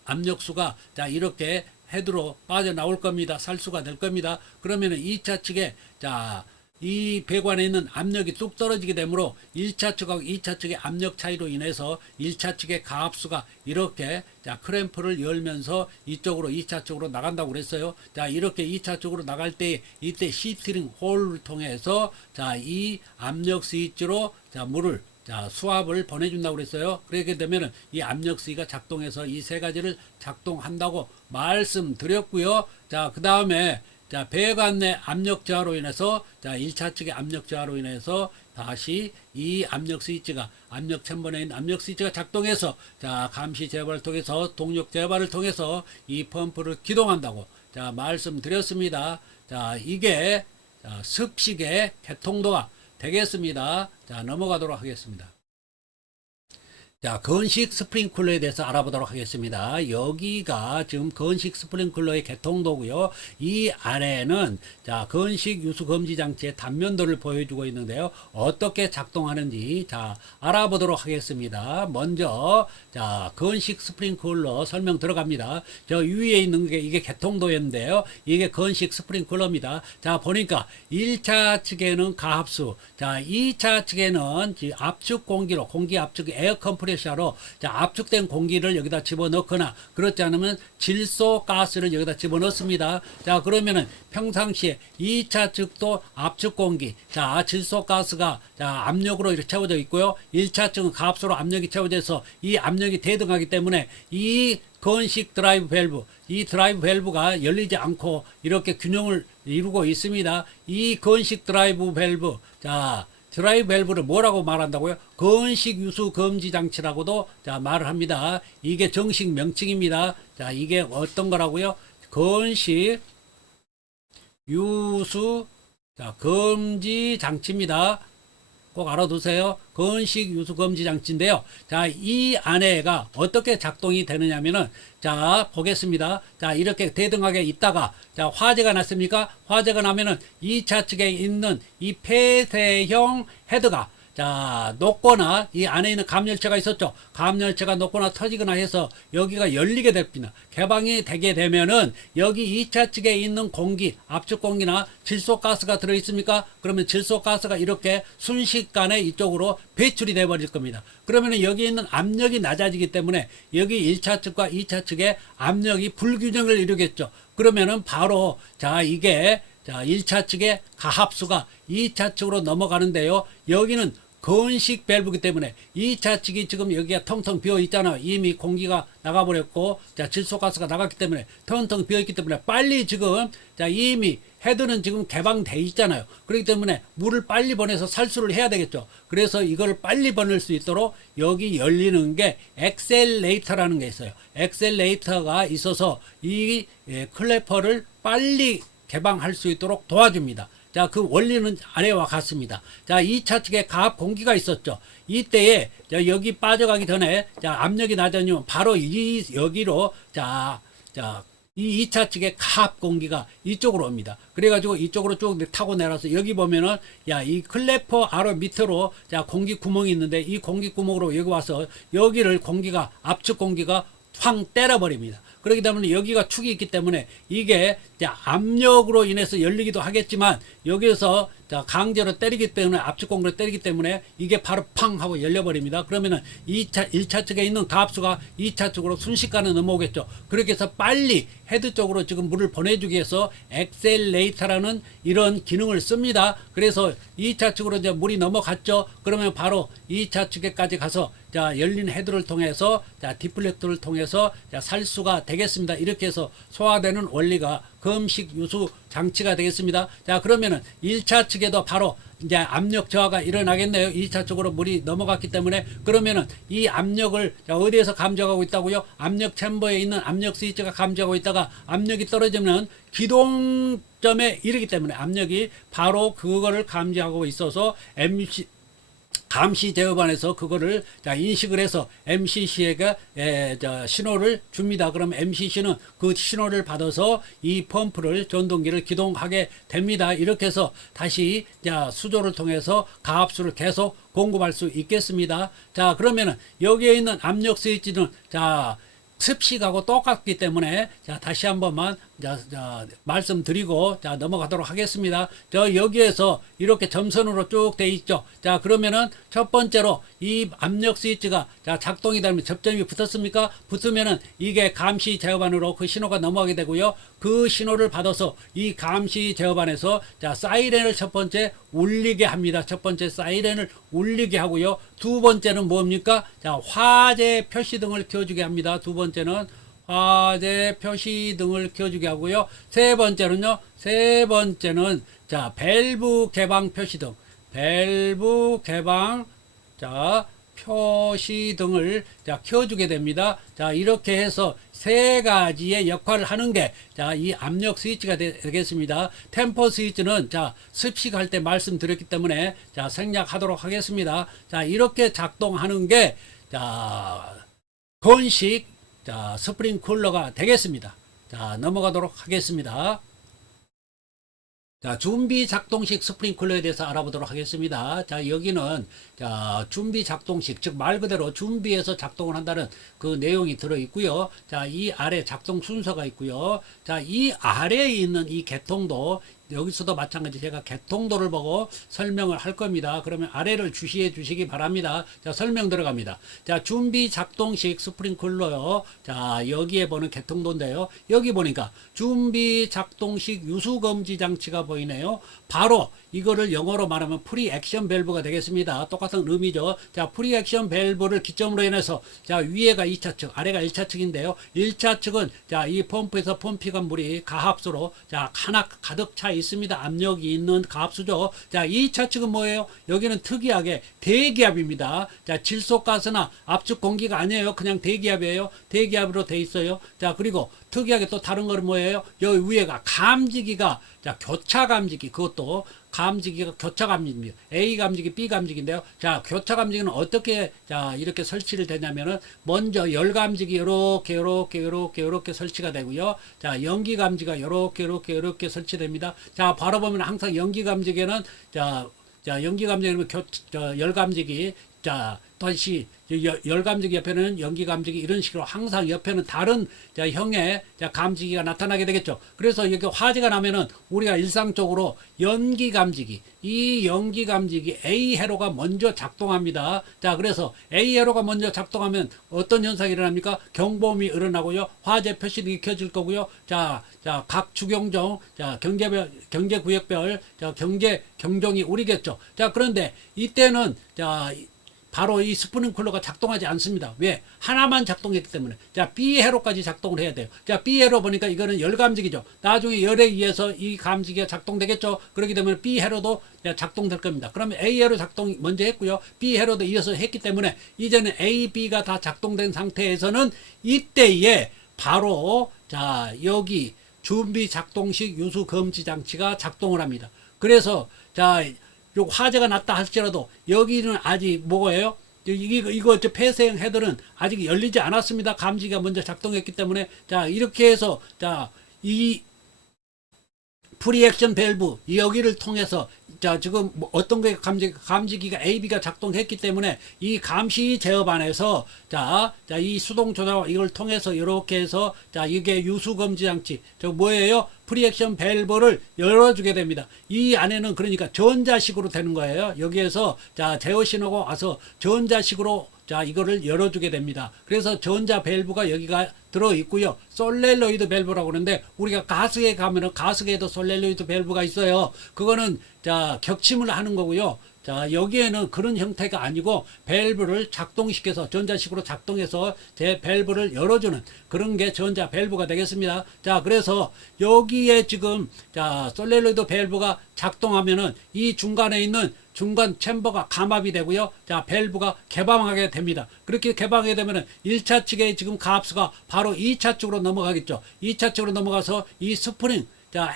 압력수가 자, 이렇게 헤드로 빠져나올 겁니다. 살수가 될 겁니다. 그러면은 2차 측에 자, 이 배관에 있는 압력이 뚝 떨어지게 되므로 1차 측하고 2차 측의 압력 차이로 인해서 1차 측의 가압수가 이렇게 자 크램프를 열면서 이쪽으로 2차 측으로 나간다고 그랬어요. 자 이렇게 2차 측으로 나갈 때 이때 시트링 홀을 통해서 자 이 압력 스위치로 자 물을 자 수압을 보내준다고 그랬어요. 그렇게 되면은 이 압력 스위치가 작동해서 이 세 가지를 작동한다고 말씀드렸고요. 자 그 다음에 자, 배관 내 압력 저하로 인해서, 자, 1차 측의 압력 저하로 인해서 다시 이 압력 스위치가, 압력 챔버에 있는 압력 스위치가 작동해서, 자, 감시 제어를 통해서, 동력 제어를 통해서 이 펌프를 기동한다고, 자, 말씀드렸습니다. 자, 이게, 자, 습식의 개통도가 되겠습니다. 자, 넘어가도록 하겠습니다. 자, 건식 스프링클러에 대해서 알아보도록 하겠습니다. 여기가 지금 건식 스프링클러의 개통도고요. 이 아래는 자, 건식 유수 검지 장치의 단면도를 보여주고 있는데요. 어떻게 작동하는지 자, 알아보도록 하겠습니다. 먼저 자, 건식 스프링클러 설명 들어갑니다. 저 위에 있는 게 이게 개통도인데요. 이게 건식 스프링클러입니다. 자, 보니까 1차 측에는 가압수, 자, 2차 측에는 압축 공기로 공기 압축 에어 컴프레셔로 자, 압축된 공기를 여기다 집어넣거나 그렇지 않으면 질소 가스를 여기다 집어넣습니다. 자, 그러면은 평상시에 2차 측도 압축 공기, 자, 질소 가스가 자, 압력으로 이렇게 채워져 있고요. 1차 측은 가압수로 압력이 채워져서 이 압력이 대등하기 때문에 이 건식 드라이브 밸브, 이 드라이브 밸브가 열리지 않고 이렇게 균형을 이루고 있습니다. 이 건식 드라이브 밸브, 자, 드라이브 밸브를 뭐라고 말한다고요? 건식 유수 검지 장치라고도 자, 말을 합니다. 이게 정식 명칭입니다. 자, 이게 어떤 거라고요? 건식 유수 자, 검지 장치입니다. 꼭 알아두세요. 건식 유수 검지 장치인데요. 자, 이 안에가 어떻게 작동이 되느냐면은 자, 보겠습니다. 자, 이렇게 대등하게 있다가 자, 화재가 났습니까? 화재가 나면은 2차 측에 있는 이 폐쇄형 헤드가 자, 녹거나 이 안에 있는 감열체가 있었죠. 감열체가 녹거나 터지거나 해서 여기가 열리게 됩니다. 개방이 되게 되면은 여기 2차 측에 있는 공기, 압축 공기나 질소가스가 들어 있습니까? 그러면 질소가스가 이렇게 순식간에 이쪽으로 배출이 돼 버릴 겁니다. 그러면은 여기 있는 압력이 낮아지기 때문에 여기 1차 측과 2차 측의 압력이 불균형을 이루겠죠. 그러면은 바로 자, 이게 자, 1차 측의 가압수가 2차 측으로 넘어가는데요. 여기는 건식 밸브이기 때문에 2차 측이 지금 여기가 텅텅 비어 있잖아요. 이미 공기가 나가버렸고, 자, 질소가스가 나갔기 때문에 텅텅 비어 있기 때문에 빨리 지금, 자, 이미 헤드는 지금 개방돼 있잖아요. 그렇기 때문에 물을 빨리 보내서 살수를 해야 되겠죠. 그래서 이걸 빨리 보낼 수 있도록 여기 열리는 게 엑셀레이터라는 게 있어요. 엑셀레이터가 있어서 이 클래퍼를 빨리 개방할 수 있도록 도와줍니다. 자, 그 원리는 아래와 같습니다. 자, 2차 측에 가압 공기가 있었죠. 이때에 자, 여기 빠져가기 전에 자, 압력이 낮아지면 바로 여기로 이 2차 측의 가압 공기가 이쪽으로 옵니다. 그래가지고 이쪽으로 쭉 타고 내려서 여기 보면은 야, 이 클래퍼 아래 밑으로 자, 공기 구멍이 있는데 이 공기 구멍으로 여기 와서 여기를 공기가 압축 공기가 확 때려버립니다. 그렇기 때문에 여기가 축이 있기 때문에 이게 압력으로 인해서 열리기도 하겠지만 여기에서 강제로 때리기 때문에 압축 공기를 때리기 때문에 이게 바로 팡 하고 열려버립니다. 그러면은 1차 측에 있는 가압수가 2차 측으로 순식간에 넘어오겠죠. 그렇게 해서 빨리 헤드 쪽으로 지금 물을 보내주기 위해서 엑셀레이터라는 이런 기능을 씁니다. 그래서 2차 측으로 이제 물이 넘어갔죠. 그러면 바로 2차 측에까지 가서 자, 열린 헤드를 통해서 자, 디플렉터를 통해서 자, 살수가 되겠습니다. 이렇게 해서 소화되는 원리가 검식 유수 장치가 되겠습니다. 자, 그러면은 1차 측에도 바로 이제 압력 저하가 일어나겠네요. 2차 쪽으로 물이 넘어갔기 때문에. 그러면은 이 압력을 자, 어디에서 감지하고 있다고요? 압력 챔버에 있는 압력 스위치가 감지하고 있다가 압력이 떨어지면 기동점에 이르기 때문에 압력이 바로 그거를 감지하고 있어서 감시 제어반에서 그거를 자, 인식을 해서 MCC에게 신호를 줍니다. 그럼 MCC는 그 신호를 받아서 이 펌프를 전동기를 기동하게 됩니다. 이렇게 해서 다시 자, 수조를 통해서 가압수를 계속 공급할 수 있겠습니다. 자, 그러면은 여기에 있는 압력 스위치는 자, 습식하고 똑같기 때문에 자 다시 한 번만 말씀드리고 자 넘어가도록 하겠습니다. 저 여기에서 이렇게 점선으로 쭉 돼 있죠. 자 그러면은 첫 번째로 이 압력 스위치가 자 작동이 되면 접점이 붙었습니까? 붙으면은 이게 감시 제어반으로 그 신호가 넘어가게 되고요. 그 신호를 받아서 이 감시 제어반에서 자 사이렌을 첫 번째 울리게 합니다. 첫 번째 사이렌을 울리게 하고요. 두 번째는 뭡니까? 자 화재 표시등을 켜주게 합니다. 두 번째는 화재 표시등을 켜주게 하고요. 세 번째는요. 세 번째는 자 밸브 개방 표시등, 밸브 개방 자 표시등을 자 켜주게 됩니다. 자 이렇게 해서 세 가지의 역할을 하는 게 자 이 압력 스위치가 되겠습니다. 템포 스위치는 자 습식할 때 말씀드렸기 때문에 자 생략하도록 하겠습니다. 자 이렇게 작동하는 게 자 건식 자 스프링쿨러가 되겠습니다. 자 넘어가도록 하겠습니다. 자, 준비 작동식 스프링클러에 대해서 알아보도록 하겠습니다. 자, 여기는 자, 준비 작동식, 즉 말 그대로 준비해서 작동을 한다는 그 내용이 들어 있고요. 자, 이 아래 작동 순서가 있고요. 자, 이 아래에 있는 이 개통도 여기서도 마찬가지 제가 개통도를 보고 설명을 할 겁니다. 그러면 아래를 주시해 주시기 바랍니다. 자, 설명 들어갑니다. 자, 준비 작동식 스프링클러요. 자, 여기에 보는 개통도인데요. 여기 보니까 준비 작동식 유수 금지 장치가 보이네요. 바로 이거를 영어로 말하면 프리 액션 밸브가 되겠습니다. 똑같은 의미죠. 자, 프리 액션 밸브를 기점으로 인해서 자, 위에가 2차 측, 아래가 1차 측인데요. 1차 측은 자, 이 펌프에서 펌핑한 물이 가압수로 자, 하나 가득 차 있습니다. 압력이 있는 가압수죠. 자, 2차 측은 뭐예요? 여기는 특이하게 대기압입니다. 자, 질소가스나 압축 공기가 아니에요. 그냥 대기압이에요. 대기압으로 돼 있어요. 자, 그리고 특이하게 또 다른 거는 뭐예요? 여기 위에가 감지기가 자, 교차 감지기, 그것도 감지기가 교차 감지기입니다. A 감지기, B 감지기인데요. 자, 교차 감지기는 어떻게 자 이렇게 설치를 되냐면은 먼저 열 감지기 요렇게 설치가 되고요. 자, 연기 감지가 요렇게 설치됩니다. 자, 바로 보면 항상 연기 감지기에는 자 연기 감지기는 열 감지기 자 다시 열 감지기 옆에는 연기 감지기 이런 식으로 항상 옆에는 다른 자 형의 자 감지기가 나타나게 되겠죠. 그래서 여기 화재가 나면은 우리가 일상적으로 연기 감지기 이 연기 감지기 A 회로가 먼저 작동합니다. 자 그래서 A 회로가 먼저 작동하면 어떤 현상이 일어납니까? 경보음이 일어나고요. 화재 표시등이 켜질 거고요. 자 각 주경종 자 경제구역별 자 경종이 우리겠죠. 자 그런데 이때는 자 바로 이 스프링클러가 작동하지 않습니다. 왜? 하나만 작동했기 때문에. 자, B 회로까지 작동을 해야 돼요. 자, B 회로 보니까 이거는 열 감지기죠. 나중에 열에 의해서 이 감지기가 작동되겠죠. 그렇게 되면 B 회로도 작동될 겁니다. 그러면 A 회로 작동 먼저 했고요. B 회로도 이어서 했기 때문에 이제는 A, B가 다 작동된 상태에서는 이때에 바로 자, 여기 준비 작동식 유수 금지 장치가 작동을 합니다. 그래서 자, 요 화재가 났다 할지라도 여기는 아직 뭐예요? 이거 폐쇄형 헤드는 아직 열리지 않았습니다. 감지기가 먼저 작동했기 때문에 자 이렇게 해서 자 이 프리액션 밸브 여기를 통해서 자 지금 뭐 어떤 게 감지기가 AB가 작동했기 때문에 이 감시 제어반에서 자 이 수동 조작 이걸 통해서 이렇게 해서 자 이게 유수 금지 장치 저 뭐예요? 프리액션 밸브를 열어주게 됩니다. 이 안에는 그러니까 전자식으로 되는 거예요. 여기에서 자 제어 신호가 와서 전자식으로 자 이거를 열어주게 됩니다. 그래서 전자 밸브가 여기가 들어 있고요. 솔레노이드 밸브라고 그러는데 우리가 가스에 가면은 가스계에도 솔레노이드 밸브가 있어요. 그거는 자 격침을 하는 거고요. 자 여기에는 그런 형태가 아니고 밸브를 작동시켜서 전자식으로 작동해서 제 밸브를 열어주는 그런 게 전자 밸브가 되겠습니다. 자 그래서 여기에 지금 자 솔레노이드 밸브가 작동하면은 이 중간에 있는 중간 챔버가 감압이 되고요. 자, 밸브가 개방하게 됩니다. 그렇게 개방하게 되면은 1차 측에 지금 가압수가 바로 2차 측으로 넘어가겠죠. 2차 측으로 넘어가서 이 스프링 자,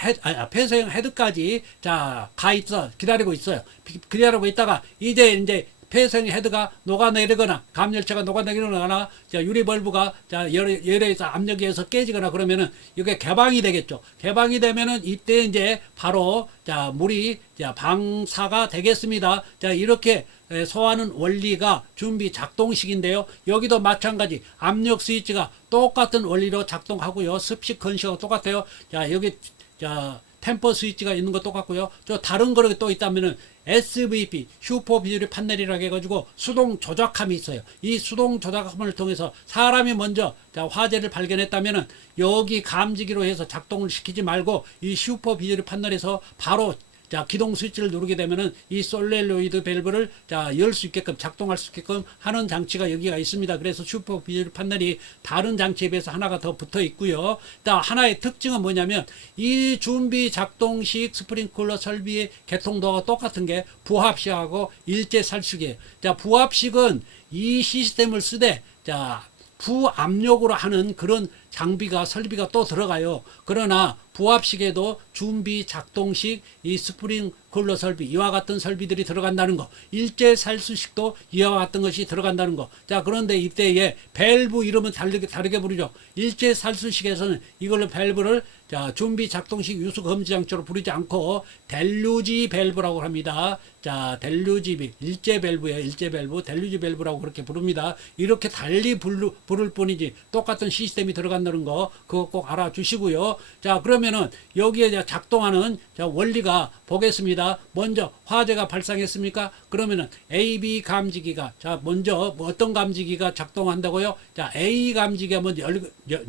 폐쇄형 헤드까지 자, 가 있어 기다리고 있어요. 기다리고 있다가 이제 폐쇄 헤드가 녹아내리거나 감열체가 녹아내리거나 자, 유리 벌브가 자, 열에서 압력에 의해서 깨지거나 그러면은 이게 개방이 되겠죠. 개방이 되면은 이때 이제 바로 자, 물이 자, 방사가 되겠습니다. 자, 이렇게 소화하는 원리가 준비 작동식인데요. 여기도 마찬가지 압력 스위치가 똑같은 원리로 작동하고요. 습식 건식하고 똑같아요. 자, 여기 자, 템퍼 스위치가 있는 거 똑같고요. 저 다른 거로 또 있다면은 SVP 슈퍼 비주류 판넬이라고 해가지고 수동 조작함이 있어요. 이 수동 조작함을 통해서 사람이 먼저 자, 화재를 발견했다면은 여기 감지기로 해서 작동을 시키지 말고 이 슈퍼 비주류 판넬에서 바로 자, 기동 스위치를 누르게 되면은 이 솔레노이드 밸브를 자, 열 수 있게끔 작동할 수 있게끔 하는 장치가 여기가 있습니다. 그래서 슈퍼 비주류 판넬이 다른 장치에 비해서 하나가 더 붙어 있고요. 자, 하나의 특징은 뭐냐면 이 준비 작동식 스프링클러 설비의 개통도가 똑같은 게 부합식하고 일제 살수기예요. 자, 부합식은 이 시스템을 쓰되 자, 부압력으로 하는 그런 장비가 설비가 또 들어가요. 그러나 부합식에도 준비 작동식 이 스프링클러 설비 이와 같은 설비들이 들어간다는 거, 일제 살수식도 이와 같은 것이 들어간다는 거. 자, 그런데 이때에 밸브 이름은 다르게 부르죠. 일제 살수식에서는 이걸로 밸브를 자, 준비 작동식 유수 검지 장치로 부르지 않고 델루지 밸브라고 합니다. 자, 델루지 일제 밸브예요. 일제 밸브, 델루지 밸브라고 그렇게 부릅니다. 이렇게 달리 부를 뿐이지 똑같은 시스템이 들어간다는 거 그거 꼭 알아주시고요. 자, 그러면은 여기에 작동하는 자, 원리가 보겠습니다. 먼저 화재가 발생했습니까? 그러면은 AB 감지기가 자, 먼저 뭐 어떤 감지기가 작동한다고요? 자, A 감지기가 먼저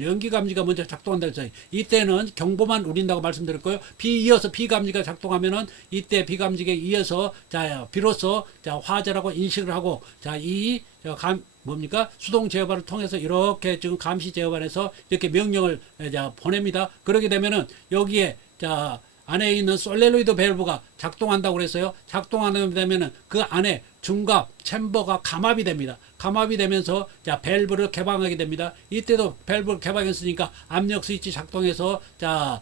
연기 감지기가 먼저 작동한다 했어요. 이때는 경보만 울린다고 말씀드렸고요. 이어서 B 감지기가 작동하면은 이때 B 감지기에 이어서 자, 비로소 자, 화재라고 인식을 하고 자, 뭡니까? 수동 제어반을 통해서 이렇게 지금 감시 제어반에서 이렇게 명령을 자, 보냅니다. 그러게 되면은 여기에 자, 안에 있는 솔레노이드 밸브가 작동한다고 그랬어요. 작동하게 되면은 그 안에 중갑 챔버가 감압이 됩니다. 감압이 되면서 자, 밸브를 개방하게 됩니다. 이때도 밸브를 개방했으니까 압력 스위치 작동해서 자,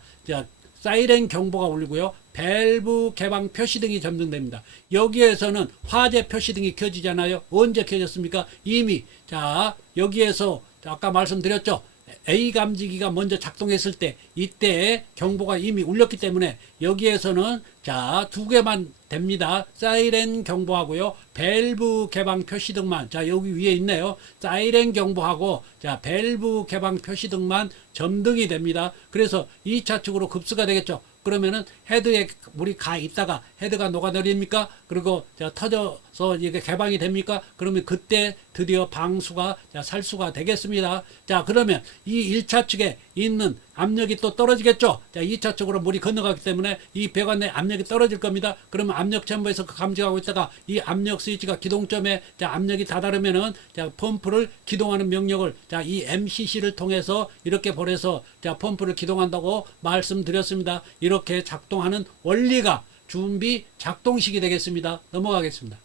사이렌 경보가 울리고요. 밸브 개방 표시등이 점등됩니다. 여기에서는 화재 표시등이 켜지잖아요. 언제 켜졌습니까? 이미 자, 여기에서 아까 말씀드렸죠. A 감지기가 먼저 작동했을 때 이때 경보가 이미 울렸기 때문에 여기에서는 자, 두 개만 됩니다. 사이렌 경보하고요. 밸브 개방 표시등만 자, 여기 위에 있네요. 사이렌 경보하고 자, 밸브 개방 표시등만 점등이 됩니다. 그래서 2차 측으로 급수가 되겠죠. 그러면은 헤드에 물이 가 있다가 헤드가 녹아내립니까? 그리고 자, 터져서 이게 개방이 됩니까? 그러면 그때 드디어 방수가 자, 살수가 되겠습니다. 자, 그러면 이 1차 측에 있는 압력이 또 떨어지겠죠. 자, 2차 측으로 물이 건너가기 때문에 이 배관 내 압력이 떨어질 겁니다. 그러면 압력 챔버에서 감지하고 있다가 이 압력 스위치가 기동점에 자, 압력이 다다르면은 자, 펌프를 기동하는 명령을 자, 이 MCC를 통해서 이렇게 보내서 자, 펌프를 기동한다고 말씀드렸습니다. 이렇게 작동하는 원리가 준비 작동식이 되겠습니다. 넘어가겠습니다.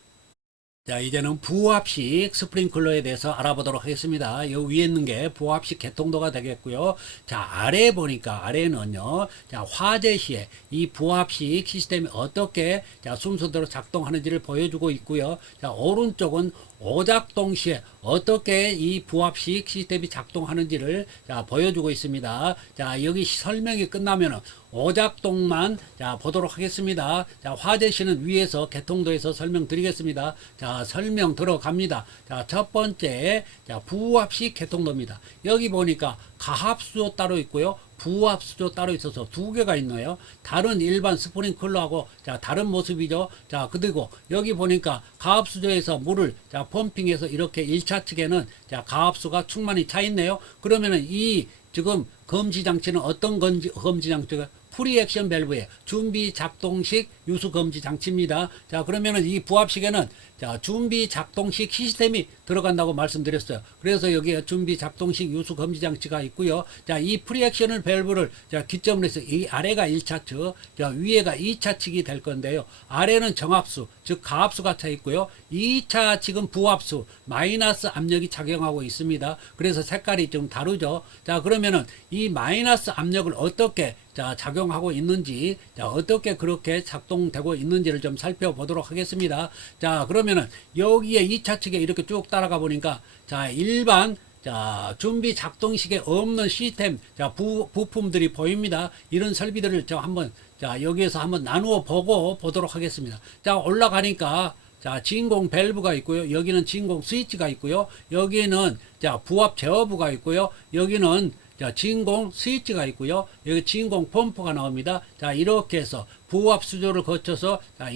자, 이제는 부합식 스프링클러에 대해서 알아보도록 하겠습니다. 요 위에 있는 게 부합식 개통도가 되겠고요. 자, 아래 보니까 아래는요. 자, 화재 시에 이 부합식 시스템이 어떻게 자, 순서대로 작동하는지를 보여주고 있고요. 자, 오른쪽은 오작동 시에 어떻게 이 부합식 시스템이 작동하는지를 자, 보여주고 있습니다. 자, 여기 설명이 끝나면은 오작동만 자, 보도록 하겠습니다. 자, 화재 시는 위에서 개통도에서 설명드리겠습니다. 자, 설명 들어갑니다. 자, 첫 번째 자, 부합식 개통도입니다. 여기 보니까 가압수조 따로 있고요. 부압수조 따로 있어서 두 개가 있네요. 다른 일반 스프링클러하고 자, 다른 모습이죠. 자, 그리고 여기 보니까 가압수조에서 물을 자, 펌핑해서 이렇게 1차 측에는 자, 가압수가 충만히 차 있네요. 그러면은 이 지금 검지 장치는 어떤 검지 장치가 프리액션 밸브의 준비 작동식 유수 검지 장치입니다. 자, 그러면은 이 부합식에는 자, 준비 작동식 시스템이 들어간다고 말씀드렸어요. 그래서 여기에 준비 작동식 유수 검지 장치가 있고요. 자, 이 프리액션 밸브를 자, 기점으로 해서 이 아래가 1차 측, 자, 위에가 2차 측이 될 건데요. 아래는 정압수, 즉 가압수가 차 있고요. 2차 측은 부압수, 마이너스 압력이 작용하고 있습니다. 그래서 색깔이 좀 다르죠. 자, 그러면은 이 마이너스 압력을 어떻게 자, 작용하고 있는지, 자, 어떻게 그렇게 작동되고 있는지를 좀 살펴보도록 하겠습니다. 자, 그러면은 여기에 2차 측에 이렇게 쭉 따라가 보니까, 자, 일반 자, 준비 작동식에 없는 시스템, 자, 부품들이 보입니다. 이런 설비들을 저 한번, 자, 여기에서 한번 나누어 보도록 하겠습니다. 자, 올라가니까, 자, 진공 밸브가 있고요. 여기는 진공 스위치가 있고요. 여기는, 자, 부압 제어부가 있고요. 여기는, 자, 진공 스위치가 있고요. 여기 진공 펌프가 나옵니다. 자, 이렇게 해서 부압 수조를 거쳐서, 자,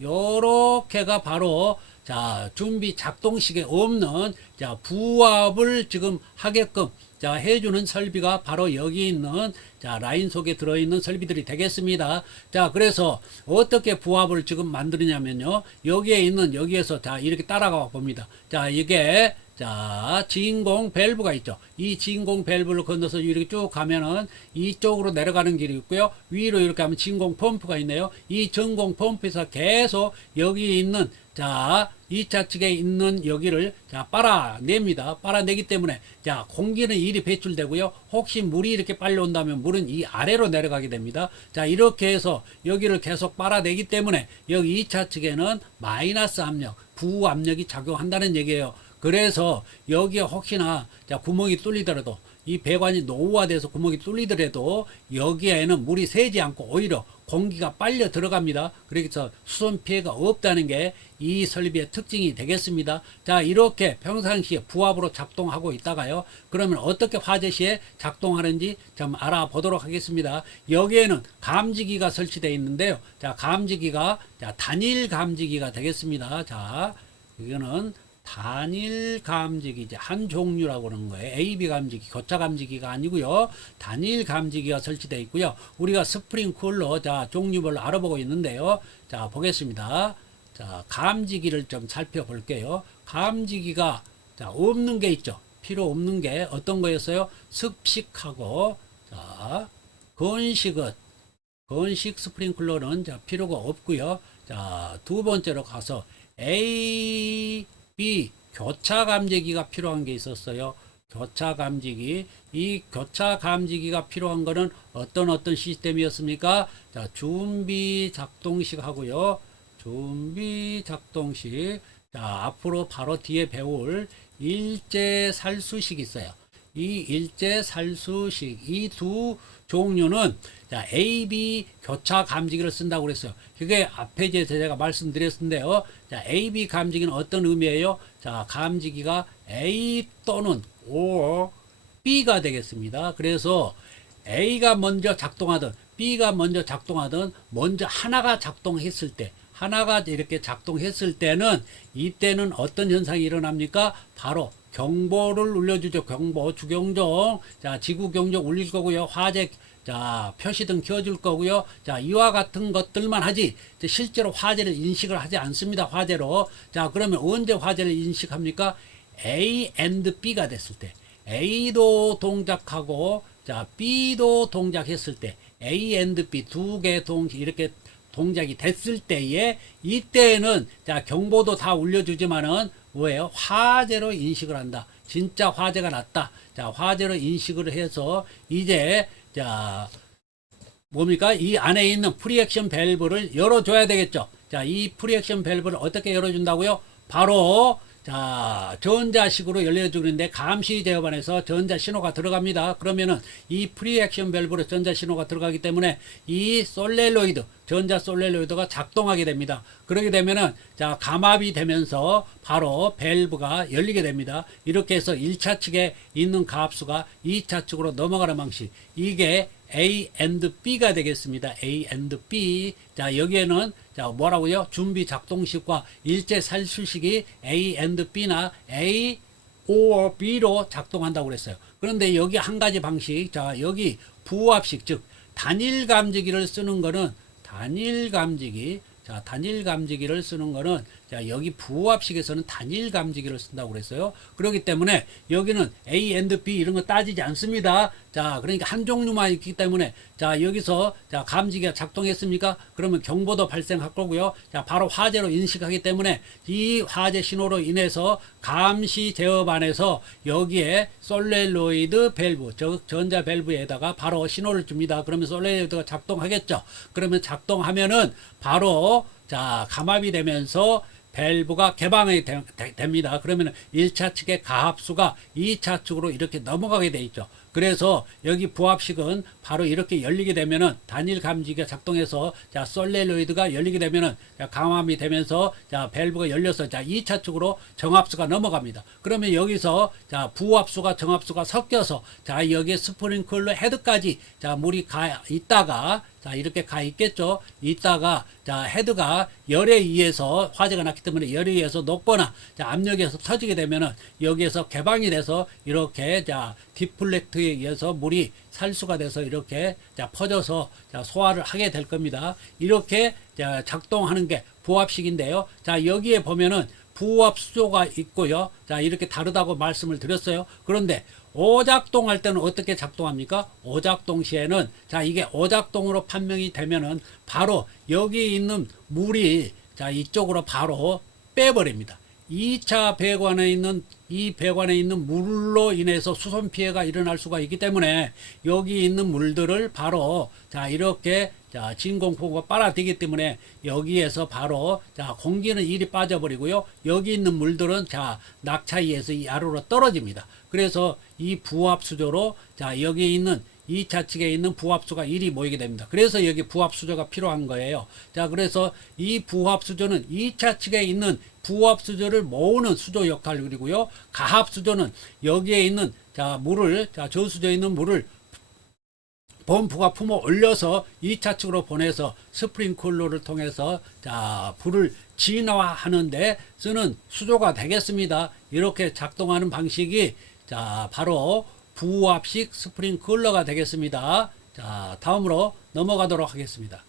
요렇게가 바로, 자, 준비 작동식에 없는, 자, 부압을 지금 하게끔, 자, 해주는 설비가 바로 여기 있는, 자, 라인 속에 들어있는 설비들이 되겠습니다. 자, 그래서 어떻게 부압을 지금 만드느냐면요. 여기에 있는, 여기에서, 자, 이렇게 따라가 봅니다. 자, 이게, 자, 진공 밸브가 있죠. 이 진공 밸브를 건너서 이렇게 쭉 가면은 이쪽으로 내려가는 길이 있고요. 위로 이렇게 하면 진공 펌프가 있네요. 이 진공 펌프에서 계속 여기 있는, 자, 2차 측에 있는 여기를, 자, 빨아냅니다. 빨아내기 때문에, 자, 공기는 이리 배출되고요. 혹시 물이 이렇게 빨려온다면 물은 이 아래로 내려가게 됩니다. 자, 이렇게 해서 여기를 계속 빨아내기 때문에 여기 2차 측에는 마이너스 압력, 부압력이 작용한다는 얘기예요. 그래서 여기에 혹시나, 자, 구멍이 뚫리더라도, 이 배관이 노후화돼서 구멍이 뚫리더라도 여기에는 물이 새지 않고 오히려 공기가 빨려 들어갑니다. 그래서 수선 피해가 없다는 게 이 설비의 특징이 되겠습니다. 자, 이렇게 평상시에 부압으로 작동하고 있다가요. 그러면 어떻게 화재 시에 작동하는지 좀 알아보도록 하겠습니다. 여기에는 감지기가 설치되어 있는데요. 자, 감지기가, 자, 단일 감지기가 되겠습니다. 자, 이거는 단일 감지기, 이제 한 종류라고 그러는 거예요. AB 감지기, 교차 감지기가 아니고요. 단일 감지기가 설치되어 있고요. 우리가 스프링 쿨러, 자, 종류별로 알아보고 있는데요. 자, 보겠습니다. 자, 감지기를 좀 살펴볼게요. 감지기가, 자, 없는 게 있죠. 필요 없는 게 어떤 거였어요? 습식하고, 자, 건식 스프링클러는, 자, 필요가 없고요. 자, 두 번째로 가서 A, B, 교차 감지기가 필요한 게 있었어요. 교차 감지기. 이 교차 감지기가 필요한 거는 어떤 시스템이었습니까? 자, 준비 작동식 하고요. 준비 작동식. 자, 앞으로 바로 뒤에 배울 일제 살수식 있어요. 이 일제 살수식, 이 두 종류는, 자, AB 교차 감지기를 쓴다고 그랬어요. 그게 앞에 이제 제가 말씀드렸는데요. 자, AB 감지기는 어떤 의미예요? 자, 감지기가 A 또는 or B가 되겠습니다. 그래서 A가 먼저 작동하든 B가 먼저 작동하든 먼저 하나가 작동했을 때, 하나가 이렇게 작동했을 때는, 이때는 어떤 현상이 일어납니까? 바로 경보를 울려주죠. 경보, 주경종, 자, 지구 경종 울릴 거고요. 화재, 자, 표시등 켜줄 거고요. 자, 이와 같은 것들만 하지, 실제로 화재를 인식을 하지 않습니다. 화재로. 자, 그러면 언제 화재를 인식합니까? A and B가 됐을 때. A도 동작하고, 자, B도 동작했을 때, A and B 두 개 이렇게 동작이 됐을 때에, 이때는, 자, 경보도 다 울려주지만은 뭐예요? 화재로 인식을 한다. 진짜 화재가 났다. 자, 화재로 인식을 해서 이제, 자, 뭡니까? 이 안에 있는 프리액션 밸브를 열어줘야 되겠죠. 자, 이 프리액션 밸브를 어떻게 열어준다고요? 바로, 자, 전자식으로 열려주는데, 감시 제어반에서 전자 신호가 들어갑니다. 그러면은 이 프리액션 밸브로 전자 신호가 들어가기 때문에 이 솔레노이드, 전자 솔레노이드가 작동하게 됩니다. 그러게 되면은, 자, 감압이 되면서 바로 밸브가 열리게 됩니다. 이렇게 해서 1차 측에 있는 가압수가 2차 측으로 넘어가는 방식. 이게 A and B가 되겠습니다. A and B. 자, 여기에는, 자, 뭐라고요? 준비 작동식과 일제 살수식이 A and B나 A or B로 작동한다고 그랬어요. 그런데 여기 한 가지 방식, 자, 여기 부압식, 즉 단일 감지기를 쓰는 거는, 단일 감지기, 자, 단일 감지기를 쓰는 거는, 자, 여기 부호합식에서는 단일 감지기를 쓴다고 그랬어요. 그렇기 때문에 여기는 A and B 이런 거 따지지 않습니다. 자, 그러니까 한 종류만 있기 때문에, 자, 여기서, 자, 감지기가 작동했습니까? 그러면 경보도 발생할 거고요. 자, 바로 화재로 인식하기 때문에 이 화재 신호로 인해서 감시 제어반에서 여기에 솔레노이드 밸브, 즉 전자 밸브에다가 바로 신호를 줍니다. 그러면 솔레노이드가 작동하겠죠. 그러면 작동하면은 바로, 자, 감압이 되면서 밸브가 개방이 됩니다. 그러면 1차 측의 가압수가 2차 측으로 이렇게 넘어가게 돼 있죠. 그래서 여기 부합식은 바로 이렇게 열리게 되면은 단일 감지기가 작동해서, 자, 솔레노이드가 열리게 되면은, 자, 감압이 되면서, 자, 밸브가 열려서, 자, 2차 측으로 정압수가 넘어갑니다. 그러면 여기서, 자, 부합수가 정압수가 섞여서, 자, 여기에 스프링클러 헤드까지, 자, 물이 가 있다가, 자, 이렇게 가 있겠죠. 있다가, 자, 헤드가 열에 의해서 화재가 났기 때문에 열에 의해서 녹거나, 자, 압력에서 터지게 되면은 여기에서 개방이 돼서 이렇게, 자, 디플렉트에 의해서 물이 살수가 돼서 이렇게, 자, 퍼져서, 자, 소화를 하게 될 겁니다. 이렇게, 자, 작동하는 게 부합식인데요. 자, 여기에 보면은 부합 수조가 있고요. 자, 이렇게 다르다고 말씀을 드렸어요. 그런데 오작동할 때는 어떻게 작동합니까? 오작동 시에는, 자, 이게 오작동으로 판명이 되면은 바로 여기 있는 물이, 자, 이쪽으로 바로 빼버립니다. 2차 배관에 있는, 이 배관에 있는 물로 인해서 수손 피해가 일어날 수가 있기 때문에 여기 있는 물들을 바로, 자, 이렇게, 자, 진공포가 빨아들이기 때문에 여기에서 바로, 자, 공기는 이리 빠져버리고요. 여기 있는 물들은, 자, 낙차이에서 이 아래로 떨어집니다. 그래서 이 부합수조로, 자, 여기 있는 2차 측에 있는 부합수가 이리 모이게 됩니다. 그래서 여기 부합수조가 필요한 거예요. 자, 그래서 이 부합수조는 2차 측에 있는 부합수조를 모으는 수조 역할을 그리고요. 가합수조는 여기에 있는, 자, 물을, 자, 저수조에 있는 물을 펌프가 품어 올려서 2차 측으로 보내서 스프링클러를 통해서, 자, 불을 진화하는데 쓰는 수조가 되겠습니다. 이렇게 작동하는 방식이, 자, 바로 부합식 스프링클러가 되겠습니다. 자, 다음으로 넘어가도록 하겠습니다.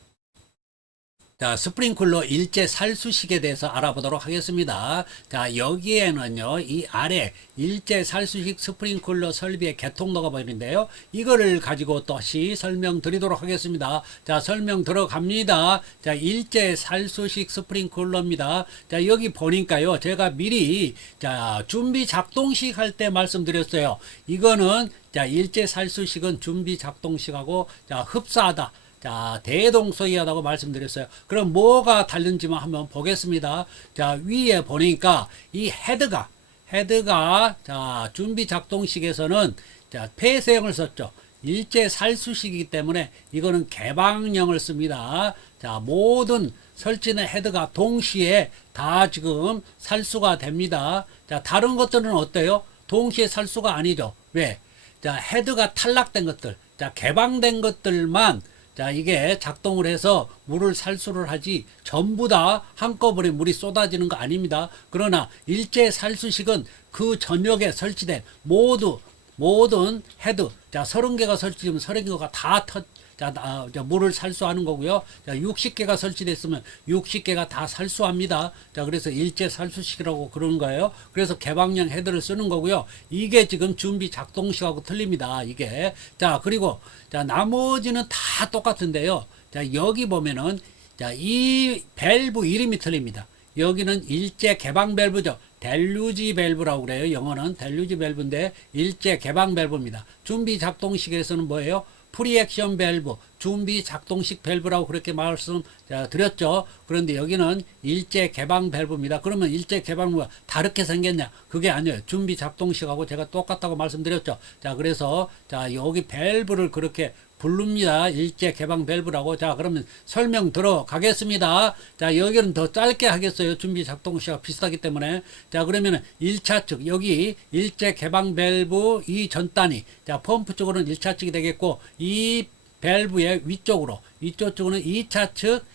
자, 스프링클러 일제 살수식에 대해서 알아보도록 하겠습니다. 자, 여기에는요, 이 아래 일제 살수식 스프링클러 설비의 개통도가 보이는데요. 이거를 가지고 다시 설명드리도록 하겠습니다. 자, 설명 들어갑니다. 자, 일제 살수식 스프링클러입니다. 자, 여기 보니까요, 제가 미리, 자, 준비 작동식 할 때 말씀드렸어요. 이거는, 자, 일제 살수식은 준비 작동식하고, 자, 흡사하다. 자, 대동소이하다고 말씀드렸어요. 그럼 뭐가 다른지만 한번 보겠습니다. 자, 위에 보니까 이 헤드가, 자, 준비 작동식에서는, 자, 폐쇄형을 썼죠. 일제 살수식이기 때문에 이거는 개방형을 씁니다. 자, 모든 설치된 헤드가 동시에 다 지금 살수가 됩니다. 자, 다른 것들은 어때요? 동시에 살수가 아니죠. 왜? 자, 헤드가 탈락된 것들, 자, 개방된 것들만, 자, 이게 작동을 해서 물을 살수를 하지 전부 다 한꺼번에 물이 쏟아지는 거 아닙니다. 그러나 일제 살수식은 그 전역에 설치된 모든 헤드, 자, 30개가 설치되면 30개가 다 물을 살수하는 거고요. 자, 60개가 설치됐으면 60개가 다 살수합니다. 자, 그래서 일제 살수식이라고 그러는 거예요. 그래서 개방형 헤드를 쓰는 거고요. 이게 지금 준비 작동식하고 틀립니다. 이게. 자, 그리고, 자, 나머지는 다 똑같은데요. 자, 여기 보면은, 자, 이 밸브 이름이 틀립니다. 여기는 일제 개방 밸브죠. 델루지 밸브라고 그래요. 영어는 델루지 밸브인데 일제 개방 밸브입니다. 준비 작동식에서는 뭐예요? 프리액션 밸브, 준비 작동식 밸브라고 그렇게 말씀드렸죠. 그런데 여기는 일제 개방 밸브입니다. 그러면 일제 개방부가 다르게 생겼냐? 그게 아니에요. 준비 작동식하고 제가 똑같다고 말씀드렸죠. 자, 그래서, 자, 여기 밸브를 그렇게 부릅니다. 일제 개방 밸브라고. 자, 그러면 설명 들어가겠습니다. 자, 여기는 더 짧게 하겠어요. 준비 작동시가 비슷하기 때문에. 자, 그러면은 1차 측, 여기 일제 개방 밸브 이 전단이, 자, 펌프 쪽으로는 1차 측이 되겠고, 이 밸브의 위쪽으로, 이쪽 쪽으로는 2차 측,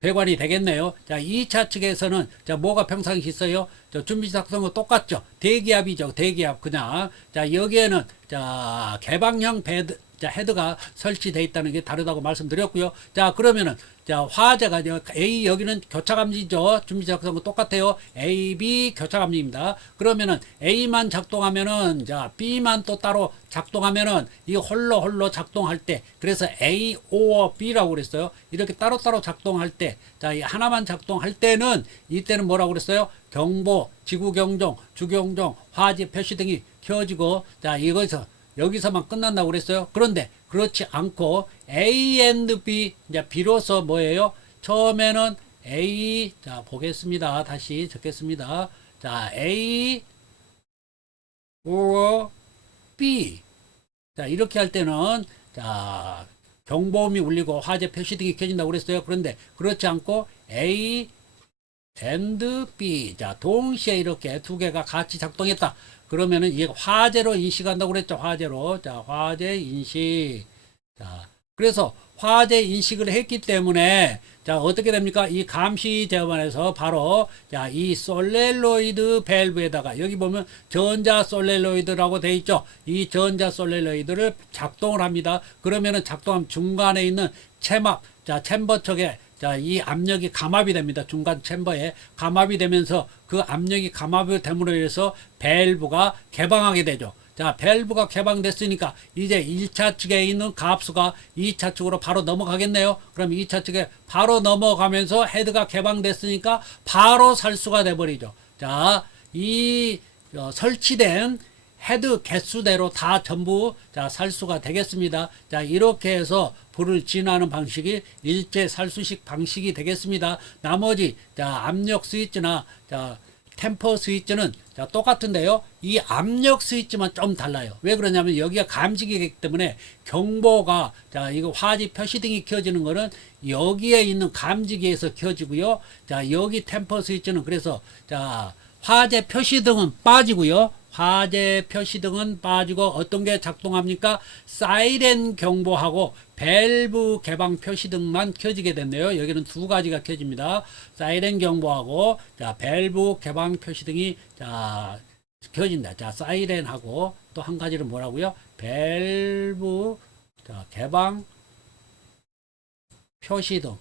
배관이 되겠네요. 자, 2차 측에서는, 자, 뭐가 평상시 있어요? 저 준비 작동은 똑같죠. 대기압이죠. 대기압 그냥. 자, 여기에는, 자, 개방형 자, 헤드가 설치되어 있다는 게 다르다고 말씀드렸고요. 자, 그러면은 자, 화재가 A 여기는 교차감지죠. 준비 작성은 똑같아요. A, B 교차감지입니다. 그러면은 A만 작동하면은 자, B만 또 따로 작동하면은 이 홀로 작동할 때 그래서 A, O, B라고 그랬어요. 이렇게 따로따로 작동할 때 자, 이 하나만 작동할 때는 이때는 뭐라고 그랬어요? 경보, 지구 경종, 주경종, 화재 표시 등이 켜지고 자, 이거에서 여기서만 끝난다고 그랬어요. 그런데 그렇지 않고 A and B 이제 비로소 뭐예요? 처음에는 A 자 보겠습니다. 다시 적겠습니다. 자 A or B 자 이렇게 할 때는 자 경보음이 울리고 화재 표시등이 켜진다고 그랬어요. 그런데 그렇지 않고 A and B 자 동시에 이렇게 두 개가 같이 작동했다. 그러면은 이게 화재로 인식한다고 그랬죠. 화재로. 자, 화재 인식. 자, 그래서 화재 인식을 했기 때문에 자, 어떻게 됩니까? 이 감시 제어반에서 바로 자, 이 솔레로이드 밸브에다가 여기 보면 전자 솔레로이드라고 돼 있죠. 이 전자 솔레로이드를 작동을 합니다. 그러면은 작동하면 중간에 있는 체막 자, 챔버 쪽에 자, 이 압력이 감압이 됩니다. 중간 챔버에 감압이 되면서 그 압력이 감압이 됨으로 인해서 밸브가 개방하게 되죠. 자, 밸브가 개방됐으니까 이제 1차 측에 있는 가압수가 2차 측으로 바로 넘어가겠네요. 그럼 2차 측에 바로 넘어가면서 헤드가 개방됐으니까 바로 살수가 돼버리죠. 자, 이 설치된 헤드 개수대로 다 전부 자 살수가 되겠습니다. 자 이렇게 해서 불을 진화하는 방식이 일제 살수식 방식이 되겠습니다. 나머지 자 압력 스위치나 자 템퍼 스위치는 자 똑같은데요. 이 압력 스위치만 좀 달라요. 왜 그러냐면 여기가 감지기이기 때문에 경보가 자 이거 화재 표시등이 켜지는 거는 여기에 있는 감지기에서 켜지고요. 자 여기 템퍼 스위치는 그래서 자 화재 표시등은 빠지고요. 화재 표시등은 빠지고 어떤 게 작동합니까? 사이렌 경보하고 밸브 개방 표시등만 켜지게 됐네요. 여기는 두 가지가 켜집니다. 사이렌 경보하고 자 밸브 개방 표시등이 자 켜진다. 자 사이렌하고 또 한 가지는 뭐라고요? 밸브 자 개방 표시등.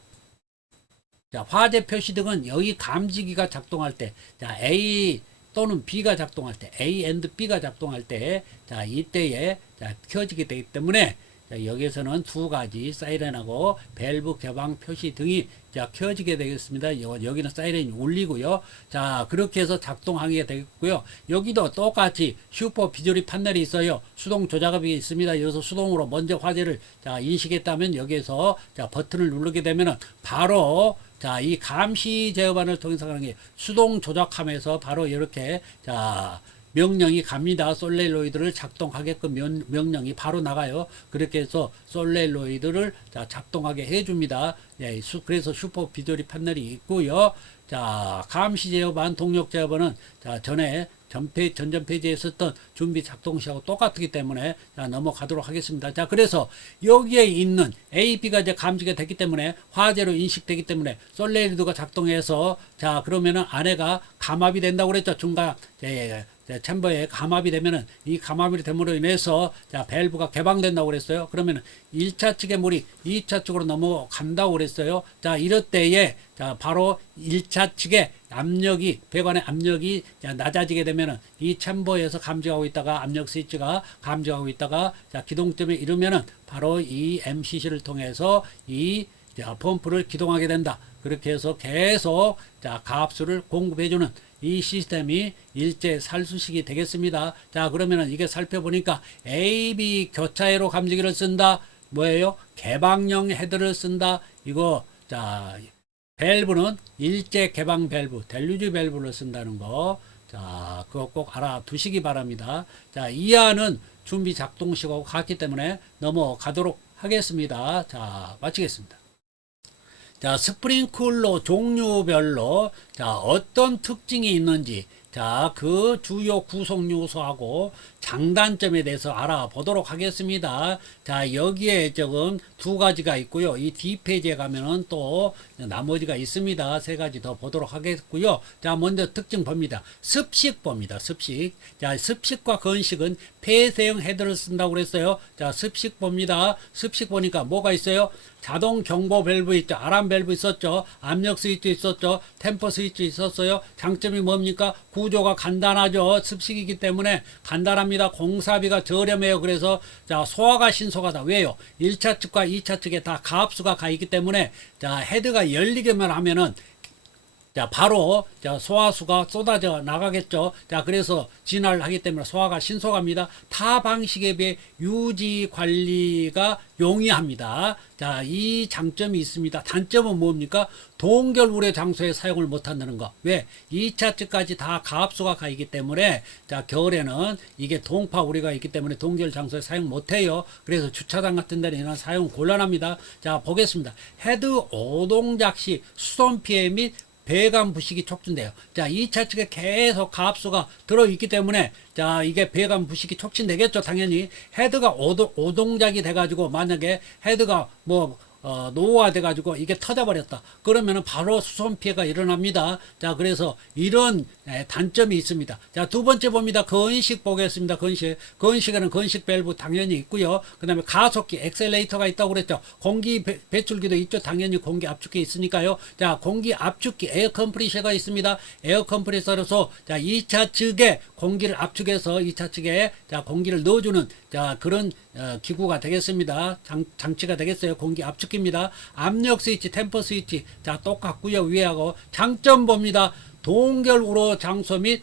자 화재 표시등은 여기 감지기가 작동할 때 자 A 또는 B가 작동할 때, A and B가 작동할 때, 자, 이때에, 자, 켜지게 되기 때문에, 자, 여기에서는 두 가지 사이렌하고 밸브 개방 표시 등이 자, 켜지게 되겠습니다. 여기는 사이렌이 울리고요. 자, 그렇게 해서 작동하게 되겠고요. 여기도 똑같이 슈퍼 비조리 판넬이 있어요. 수동 조작업이 있습니다. 여기서 수동으로 먼저 화재를 자, 인식했다면 여기에서 자, 버튼을 누르게 되면은 바로 자, 이 감시 제어반을 통해서 하는 게 수동 조작하면서 바로 이렇게 자, 명령이 갑니다. 솔레로이드를 작동하게끔 명령이 바로 나가요. 그렇게 해서 솔레로이드를 자, 작동하게 해줍니다. 예, 그래서 슈퍼 비조리 판넬이 있고요. 자, 감시 제어반, 동력 제어반은 자, 전전 페이지에 있었던 준비 작동시하고 똑같기 때문에 자, 넘어가도록 하겠습니다. 자, 그래서 여기에 있는 A, B가 이제 감지가 됐기 때문에 화재로 인식되기 때문에 솔레로이드가 작동해서 자, 그러면은 안에가 감압이 된다고 그랬죠. 중간 챔버에 감압이 되면은 이 감압이 됨으로 인해서 자 밸브가 개방된다고 그랬어요. 그러면은 1차 측의 물이 2차 측으로 넘어간다고 그랬어요. 자 이럴 때에 자 바로 1차 측의 압력이 배관의 압력이 낮아지게 되면은 이 챔버에서 감지하고 있다가 압력 스위치가 감지하고 있다가 자 기동점에 이르면은 바로 이 MCC를 통해서 이 자, 펌프를 기동하게 된다. 그렇게 해서 계속 자 가압수를 공급해주는 이 시스템이 일제 살수식이 되겠습니다. 자 그러면은 이게 살펴보니까 AB 교차회로 감지기를 쓴다. 뭐예요? 개방형 헤드를 쓴다. 이거 자 밸브는 일제 개방 밸브, 델루지 밸브를 쓴다는 거. 자 그거 꼭 알아두시기 바랍니다. 자 이하는 준비 작동식하고 같기 때문에 넘어가도록 하겠습니다. 자 마치겠습니다. 자, 스프링클러 종류별로 자, 어떤 특징이 있는지 자, 그 주요 구성 요소하고 장단점에 대해서 알아보도록 하겠습니다. 자, 여기에 지금 두 가지가 있고요. 이 뒷페이지에 가면은 또 나머지가 있습니다. 세 가지 더 보도록 하겠고요. 자, 먼저 특징 봅니다. 습식 봅니다. 습식. 자, 습식과 건식은 폐쇄형 헤드를 쓴다고 그랬어요. 자, 습식 봅니다. 습식 보니까 뭐가 있어요? 자동 경보 밸브 있죠. 아람 밸브 있었죠. 압력 스위치 있었죠. 템퍼 스위치 있었어요. 장점이 뭡니까? 구조가 간단하죠. 습식이기 때문에 간단합니다. 공사비가 저렴해요. 그래서 자, 소화가 신속하다. 왜요? 1차 측과 2차 측에 다 가압수가 가 있기 때문에 자, 헤드가 열리기만 하면은 자, 바로 자, 소화수가 쏟아져 나가겠죠. 자, 그래서 진화를 하기 때문에 소화가 신속합니다. 타 방식에 비해 유지 관리가 용이합니다. 자, 이 장점이 있습니다. 단점은 뭡니까? 동결 우려 장소에 사용을 못 한다는 거. 왜? 2차 측까지 다 가압수가 가 있기 때문에 자, 겨울에는 이게 동파 우려가 있기 때문에 동결 장소에 사용 못 해요. 그래서 주차장 같은 데는 이런 사용 곤란합니다. 자, 보겠습니다. 헤드 오동작 시 수손 피해 및 배관 부식이 촉진돼요. 자, 2차 측에 계속 가압수가 들어있기 때문에 자, 이게 배관 부식이 촉진되겠죠. 당연히 헤드가 오동작이 돼가지고 만약에 헤드가 뭐 노후화 돼가지고 이게 터져버렸다. 그러면은 바로 수손 피해가 일어납니다. 자, 그래서 이런 단점이 있습니다. 자, 두 번째 봅니다. 건식 보겠습니다. 건식에는 건식 밸브 당연히 있고요. 그 다음에 가속기, 엑셀레이터가 있다고 그랬죠. 공기 배출기도 있죠. 당연히 공기 압축기 있으니까요. 자, 공기 압축기, 에어 컴프레셔가 있습니다. 에어 컴프레셔로서 자, 2차 측에 공기를 압축해서 2차 측에 자, 공기를 넣어주는 자, 그런 기구가 되겠습니다. 장치가 되겠어요. 공기 압축기입니다. 압력 스위치, 템퍼 스위치 자, 똑같고요. 위하고 장점 봅니다. 동결 우로 장소 및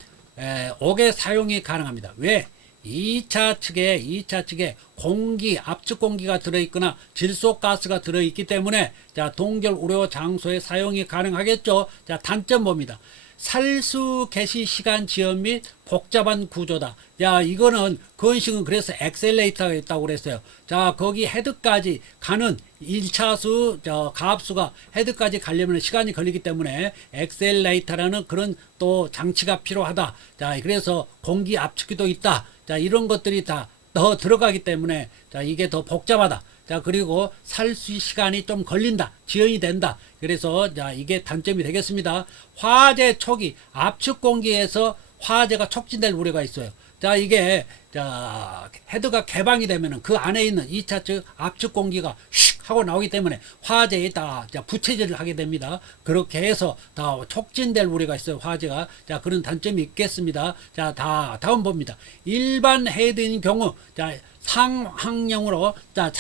옥의 사용이 가능합니다. 왜? 2차 측에 공기, 압축 공기가 들어있거나 질소 가스가 들어있기 때문에 자, 동결 우려 장소에 사용이 가능하겠죠. 자, 단점 봅니다. 살수 개시 시간 지연 및 복잡한 구조다. 야, 이거는 건식은 그래서 엑셀레이터가 있다고 그랬어요. 자, 거기 헤드까지 가는 1차수 가압수가 헤드까지 가려면 시간이 걸리기 때문에 엑셀레이터라는 그런 또 장치가 필요하다. 자, 그래서 공기 압축기도 있다. 자, 이런 것들이 다 더 들어가기 때문에 자, 이게 더 복잡하다. 자, 그리고 살수 시간이 좀 걸린다. 지연이 된다. 그래서 자, 이게 단점이 되겠습니다. 화재 초기 압축 공기에서 화재가 촉진될 우려가 있어요. 자, 이게 자, 헤드가 개방이 되면은 그 안에 있는 2차 측 압축 공기가 슉 하고 나오기 때문에 화재에 다 부채질을 하게 됩니다. 그렇게 해서 다 촉진될 우려가 있어요. 화재가. 자, 그런 단점이 있겠습니다. 자, 다음 봅니다. 일반 헤드인 경우 자, 상향형으로 자,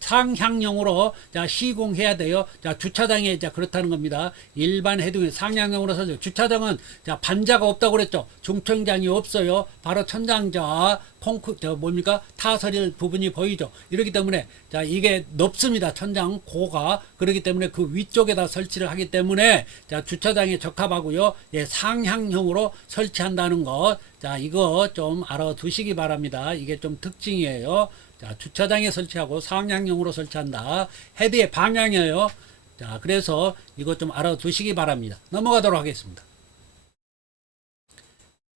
상향형으로 자, 시공해야 돼요. 자, 주차장에 자, 그렇다는 겁니다. 일반 헤드는 상향형으로 서죠. 주차장은 자, 반자가 없다고 그랬죠. 중천장이 없어요. 바로 천장자 뭡니까? 타설일 부분이 보이죠. 이렇기 때문에 자, 이게 높습니다. 천장 고가. 그렇기 때문에 그 위쪽에다 설치를 하기 때문에 자, 주차장에 적합하고요. 예, 상향형으로 설치한다는 것. 자, 이거 좀 알아두시기 바랍니다. 이게 좀 특징이에요. 자, 주차장에 설치하고 상향형으로 설치한다. 헤드의 방향이에요. 자, 그래서 이거 좀 알아두시기 바랍니다. 넘어가도록 하겠습니다.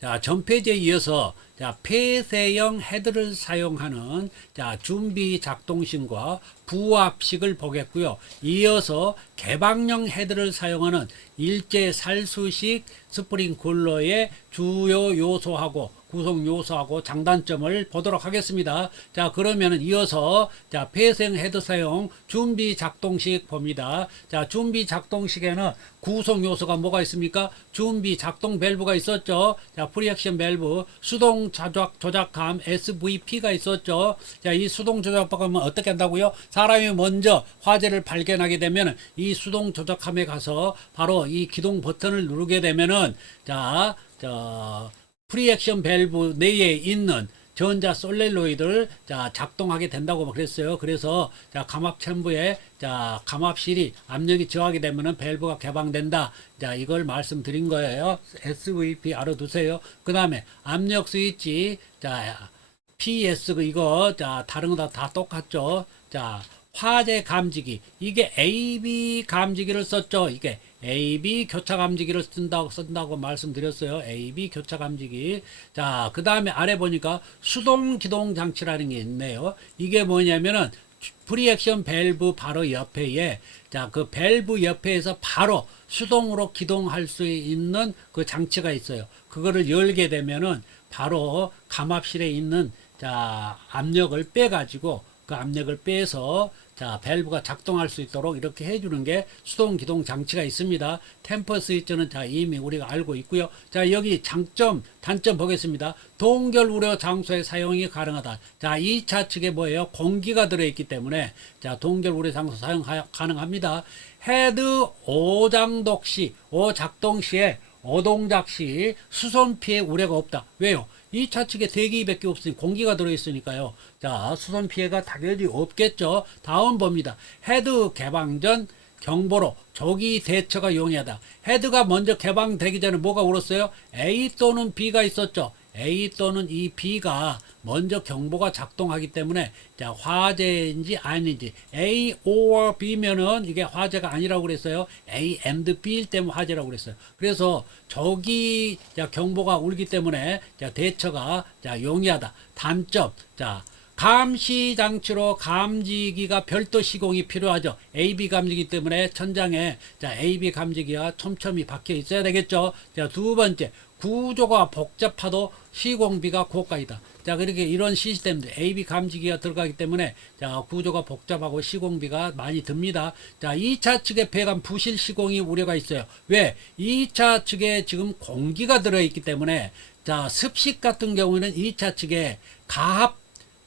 자, 전 페이지에 이어서 자, 폐쇄형 헤드를 사용하는 자, 준비 작동식과 부합식을 보겠고요. 이어서 개방형 헤드를 사용하는 일제 살수식 스프링쿨러의 주요 요소하고 구성 요소하고 장단점을 보도록 하겠습니다. 자, 그러면은 이어서 자, 폐쇄형 헤드 사용 준비 작동식 봅니다. 자, 준비 작동식에는 구성 요소가 뭐가 있습니까? 준비 작동 밸브가 있었죠. 자, 프리액션 밸브, 수동 조작함 SVP가 있었죠. 자, 이 수동 조작함은 어떻게 한다고요? 사람이 먼저 화재를 발견하게 되면 이 수동 조작함에 가서 바로 이 기동 버튼을 누르게 되면은 자, 프리액션 밸브 내에 있는 전자 솔레노이드를 자, 작동하게 된다고 그랬어요. 그래서 자, 감압 챔버에 자, 감압실이 압력이 저하게 되면은 밸브가 개방된다. 자, 이걸 말씀드린 거예요. SVP 알아두세요. 그 다음에 압력 스위치 자, PS 이거 자, 다른 거 다 똑같죠. 자, 화재 감지기 이게 AB 감지기를 썼죠. 이게 AB 교차 감지기를 쓴다고 말씀드렸어요. AB 교차 감지기. 자, 그 다음에 아래 보니까 수동 기동 장치라는 게 있네요. 이게 뭐냐면은 프리액션 밸브 바로 옆에 자, 그 밸브 옆에서 바로 수동으로 기동할 수 있는 그 장치가 있어요. 그거를 열게 되면은 바로 감압실에 있는 자, 압력을 빼 가지고 그 압력을 빼서 자, 밸브가 작동할 수 있도록 이렇게 해주는 게 수동 기동 장치가 있습니다. 템퍼 스위치는 자, 이미 우리가 알고 있고요. 자, 여기 장점, 단점 보겠습니다. 동결 우려 장소에 사용이 가능하다. 자, 이 차측에 뭐예요? 공기가 들어있기 때문에 자, 동결 우려 장소 사용 가능합니다. 헤드 오장독 시, 오작동 시에 오동작 시 수손 피해 우려가 없다. 왜요? 이 차측에 대기밖에 없으니 공기가 들어있으니까요. 자, 수손 피해가 당연히 없겠죠. 다음 봅니다. 헤드 개방 전 경보로 조기 대처가 용이하다. 헤드가 먼저 개방되기 전에 뭐가 울었어요? A 또는 B가 있었죠. A 또는 이 B가 먼저 경보가 작동하기 때문에 자, 화재인지 아닌지 A or B면은 이게 화재가 아니라고 그랬어요. A and B일 때문에 화재라고 그랬어요. 그래서 저기 자, 경보가 울기 때문에 자, 대처가 자, 용이하다. 단점 자, 감시 장치로 감지기가 별도 시공이 필요하죠. AB 감지기 때문에 천장에 자, AB 감지기가 촘촘히 박혀 있어야 되겠죠. 자, 두 번째 구조가 복잡하도 시공비가 고가이다. 자, 그렇게 이런 시스템들 AB 감지기가 들어가기 때문에 자, 구조가 복잡하고 시공비가 많이 듭니다. 자, 2차 측에 배관 부실 시공이 우려가 있어요. 왜? 2차 측에 지금 공기가 들어있기 때문에 자, 습식 같은 경우는 2차 측에 가합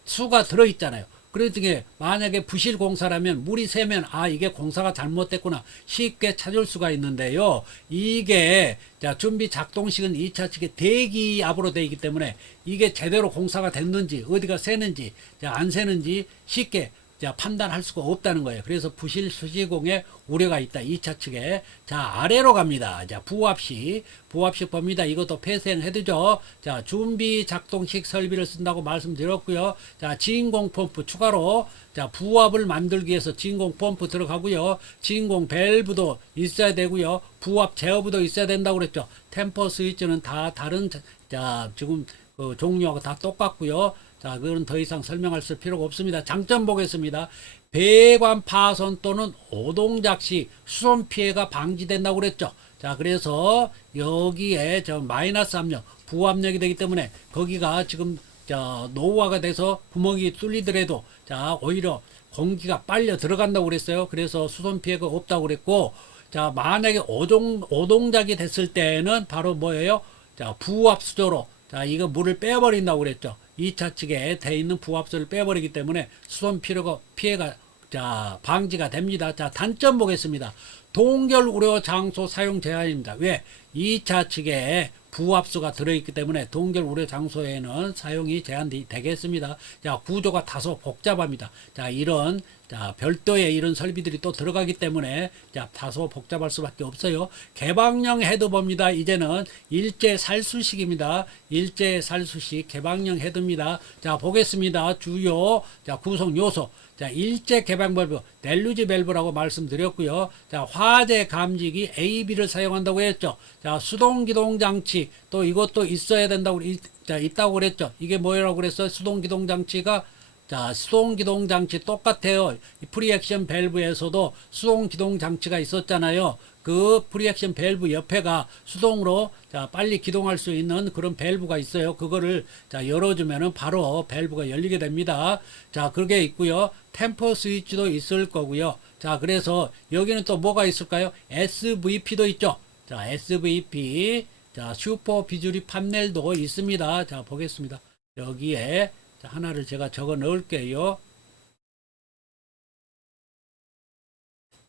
수가 들어있잖아요. 그러니까 만약에 부실 공사라면 물이 새면 아, 이게 공사가 잘못됐구나 쉽게 찾을 수가 있는데요. 이게 자, 준비 작동식은 2차 측에 대기압으로 되어 있기 때문에 이게 제대로 공사가 됐는지 어디가 새는지 자, 안 새는지 쉽게 자, 판단할 수가 없다는 거예요. 그래서 부실 수시공에 우려가 있다. 2차 측에. 자, 아래로 갑니다. 자, 부압식 봅니다. 이것도 폐쇄해두죠. 자, 준비 작동식 설비를 쓴다고 말씀드렸고요. 자, 진공 펌프 추가로 자, 부압을 만들기 위해서 진공 펌프 들어가고요. 진공 밸브도 있어야 되고요. 부압 제어부도 있어야 된다고 그랬죠. 템퍼 스위치는 다 다른 자, 지금 그 종류하고 다 똑같고요. 자, 그건 더 이상 설명할 필요가 없습니다. 장점 보겠습니다. 배관 파손 또는 오동작 시 수손 피해가 방지된다고 그랬죠. 자, 그래서 여기에 저 마이너스 압력, 부압력이 되기 때문에 거기가 지금 자, 노후화가 돼서 구멍이 뚫리더라도 자, 오히려 공기가 빨려 들어간다고 그랬어요. 그래서 수손 피해가 없다고 그랬고, 자, 만약에 오동작이 됐을 때는 바로 뭐예요? 자, 부압 수조로 자, 이거 물을 빼버린다고 그랬죠. 2차 측에 돼 있는 부압수를 빼버리기 때문에 수손 피해가 자, 방지가 됩니다. 자, 단점 보겠습니다. 동결 우려 장소 사용 제한입니다. 왜? 2차 측에 부압수가 들어있기 때문에 동결 우려 장소에는 사용이 제한되겠습니다. 자, 구조가 다소 복잡합니다. 자, 이런 자, 별도의 이런 설비들이 또 들어가기 때문에 자, 다소 복잡할 수밖에 없어요. 개방형 헤드봅니다. 이제는 일제 살수식입니다. 일제 살수식 개방형 헤드입니다. 자, 보겠습니다. 주요 자, 구성 요소. 자, 일제 개방 밸브, 델루지 밸브라고 말씀드렸고요. 자, 화재 감지기 AB를 사용한다고 했죠. 자, 수동 기동 장치 또 이것도 있어야 된다고 자, 있다고 그랬죠. 이게 뭐라고 그랬어요? 수동 기동 장치가 자, 수동 기동 장치 똑같아요. 프리액션 밸브에서도 수동 기동 장치가 있었잖아요. 그 프리액션 밸브 옆에가 수동으로 자, 빨리 기동할 수 있는 그런 밸브가 있어요. 그거를 자, 열어주면은 바로 밸브가 열리게 됩니다. 자, 그게 있고요. 템퍼 스위치도 있을 거고요. 자, 그래서 여기는 또 뭐가 있을까요? SVP도 있죠. 자, SVP 자, 슈퍼 비주리 판넬도 있습니다. 자, 보겠습니다. 여기에 자, 하나를 제가 적어 넣을게요.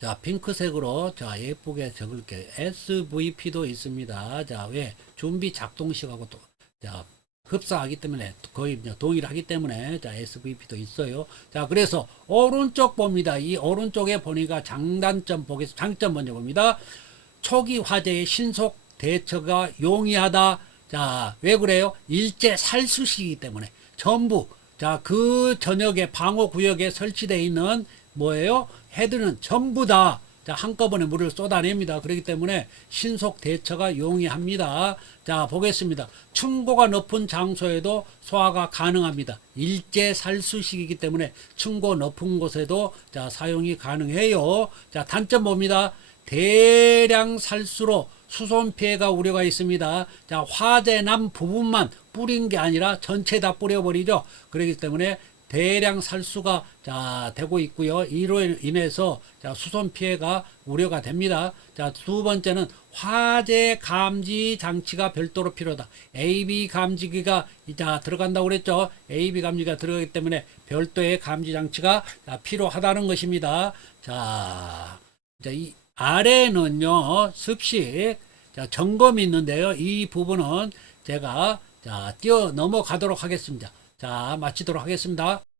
자, 핑크색으로 자, 예쁘게 적을게요. SVP도 있습니다. 자, 왜? 준비 작동식하고 또 자, 흡사하기 때문에 거의 동일하기 때문에 자, SVP도 있어요. 자, 그래서 오른쪽 봅니다. 이 오른쪽에 보니까 장단점 보겠습니다. 장점 먼저 봅니다. 초기 화재의 신속 대처가 용이하다. 자, 왜 그래요? 일제 살수시이기 때문에 전부 자, 그 전역에 방어 구역에 설치되어 있는 뭐예요? 헤드는 전부 다 자, 한꺼번에 물을 쏟아냅니다. 그렇기 때문에 신속 대처가 용이합니다. 자, 보겠습니다. 층고가 높은 장소에도 소화가 가능합니다. 일제 살수식이기 때문에 층고 높은 곳에도 자, 사용이 가능해요. 자, 단점 봅니다. 대량 살수로 수손 피해가 우려가 있습니다. 자, 화재 난 부분만 뿌린 게 아니라 전체 다 뿌려버리죠. 그렇기 때문에 대량 살수가 자, 되고 있고요. 이로 인해서 자, 수손 피해가 우려가 됩니다. 자, 두 번째는 화재 감지 장치가 별도로 필요하다. AV 감지기가 자, 들어간다고 그랬죠. AV 감지기가 들어가기 때문에 별도의 감지 장치가 자, 필요하다는 것입니다. 자, 이 아래는요 습식 자, 점검이 있는데요. 이 부분은 제가 자, 뛰어 넘어가도록 하겠습니다. 자, 마치도록 하겠습니다.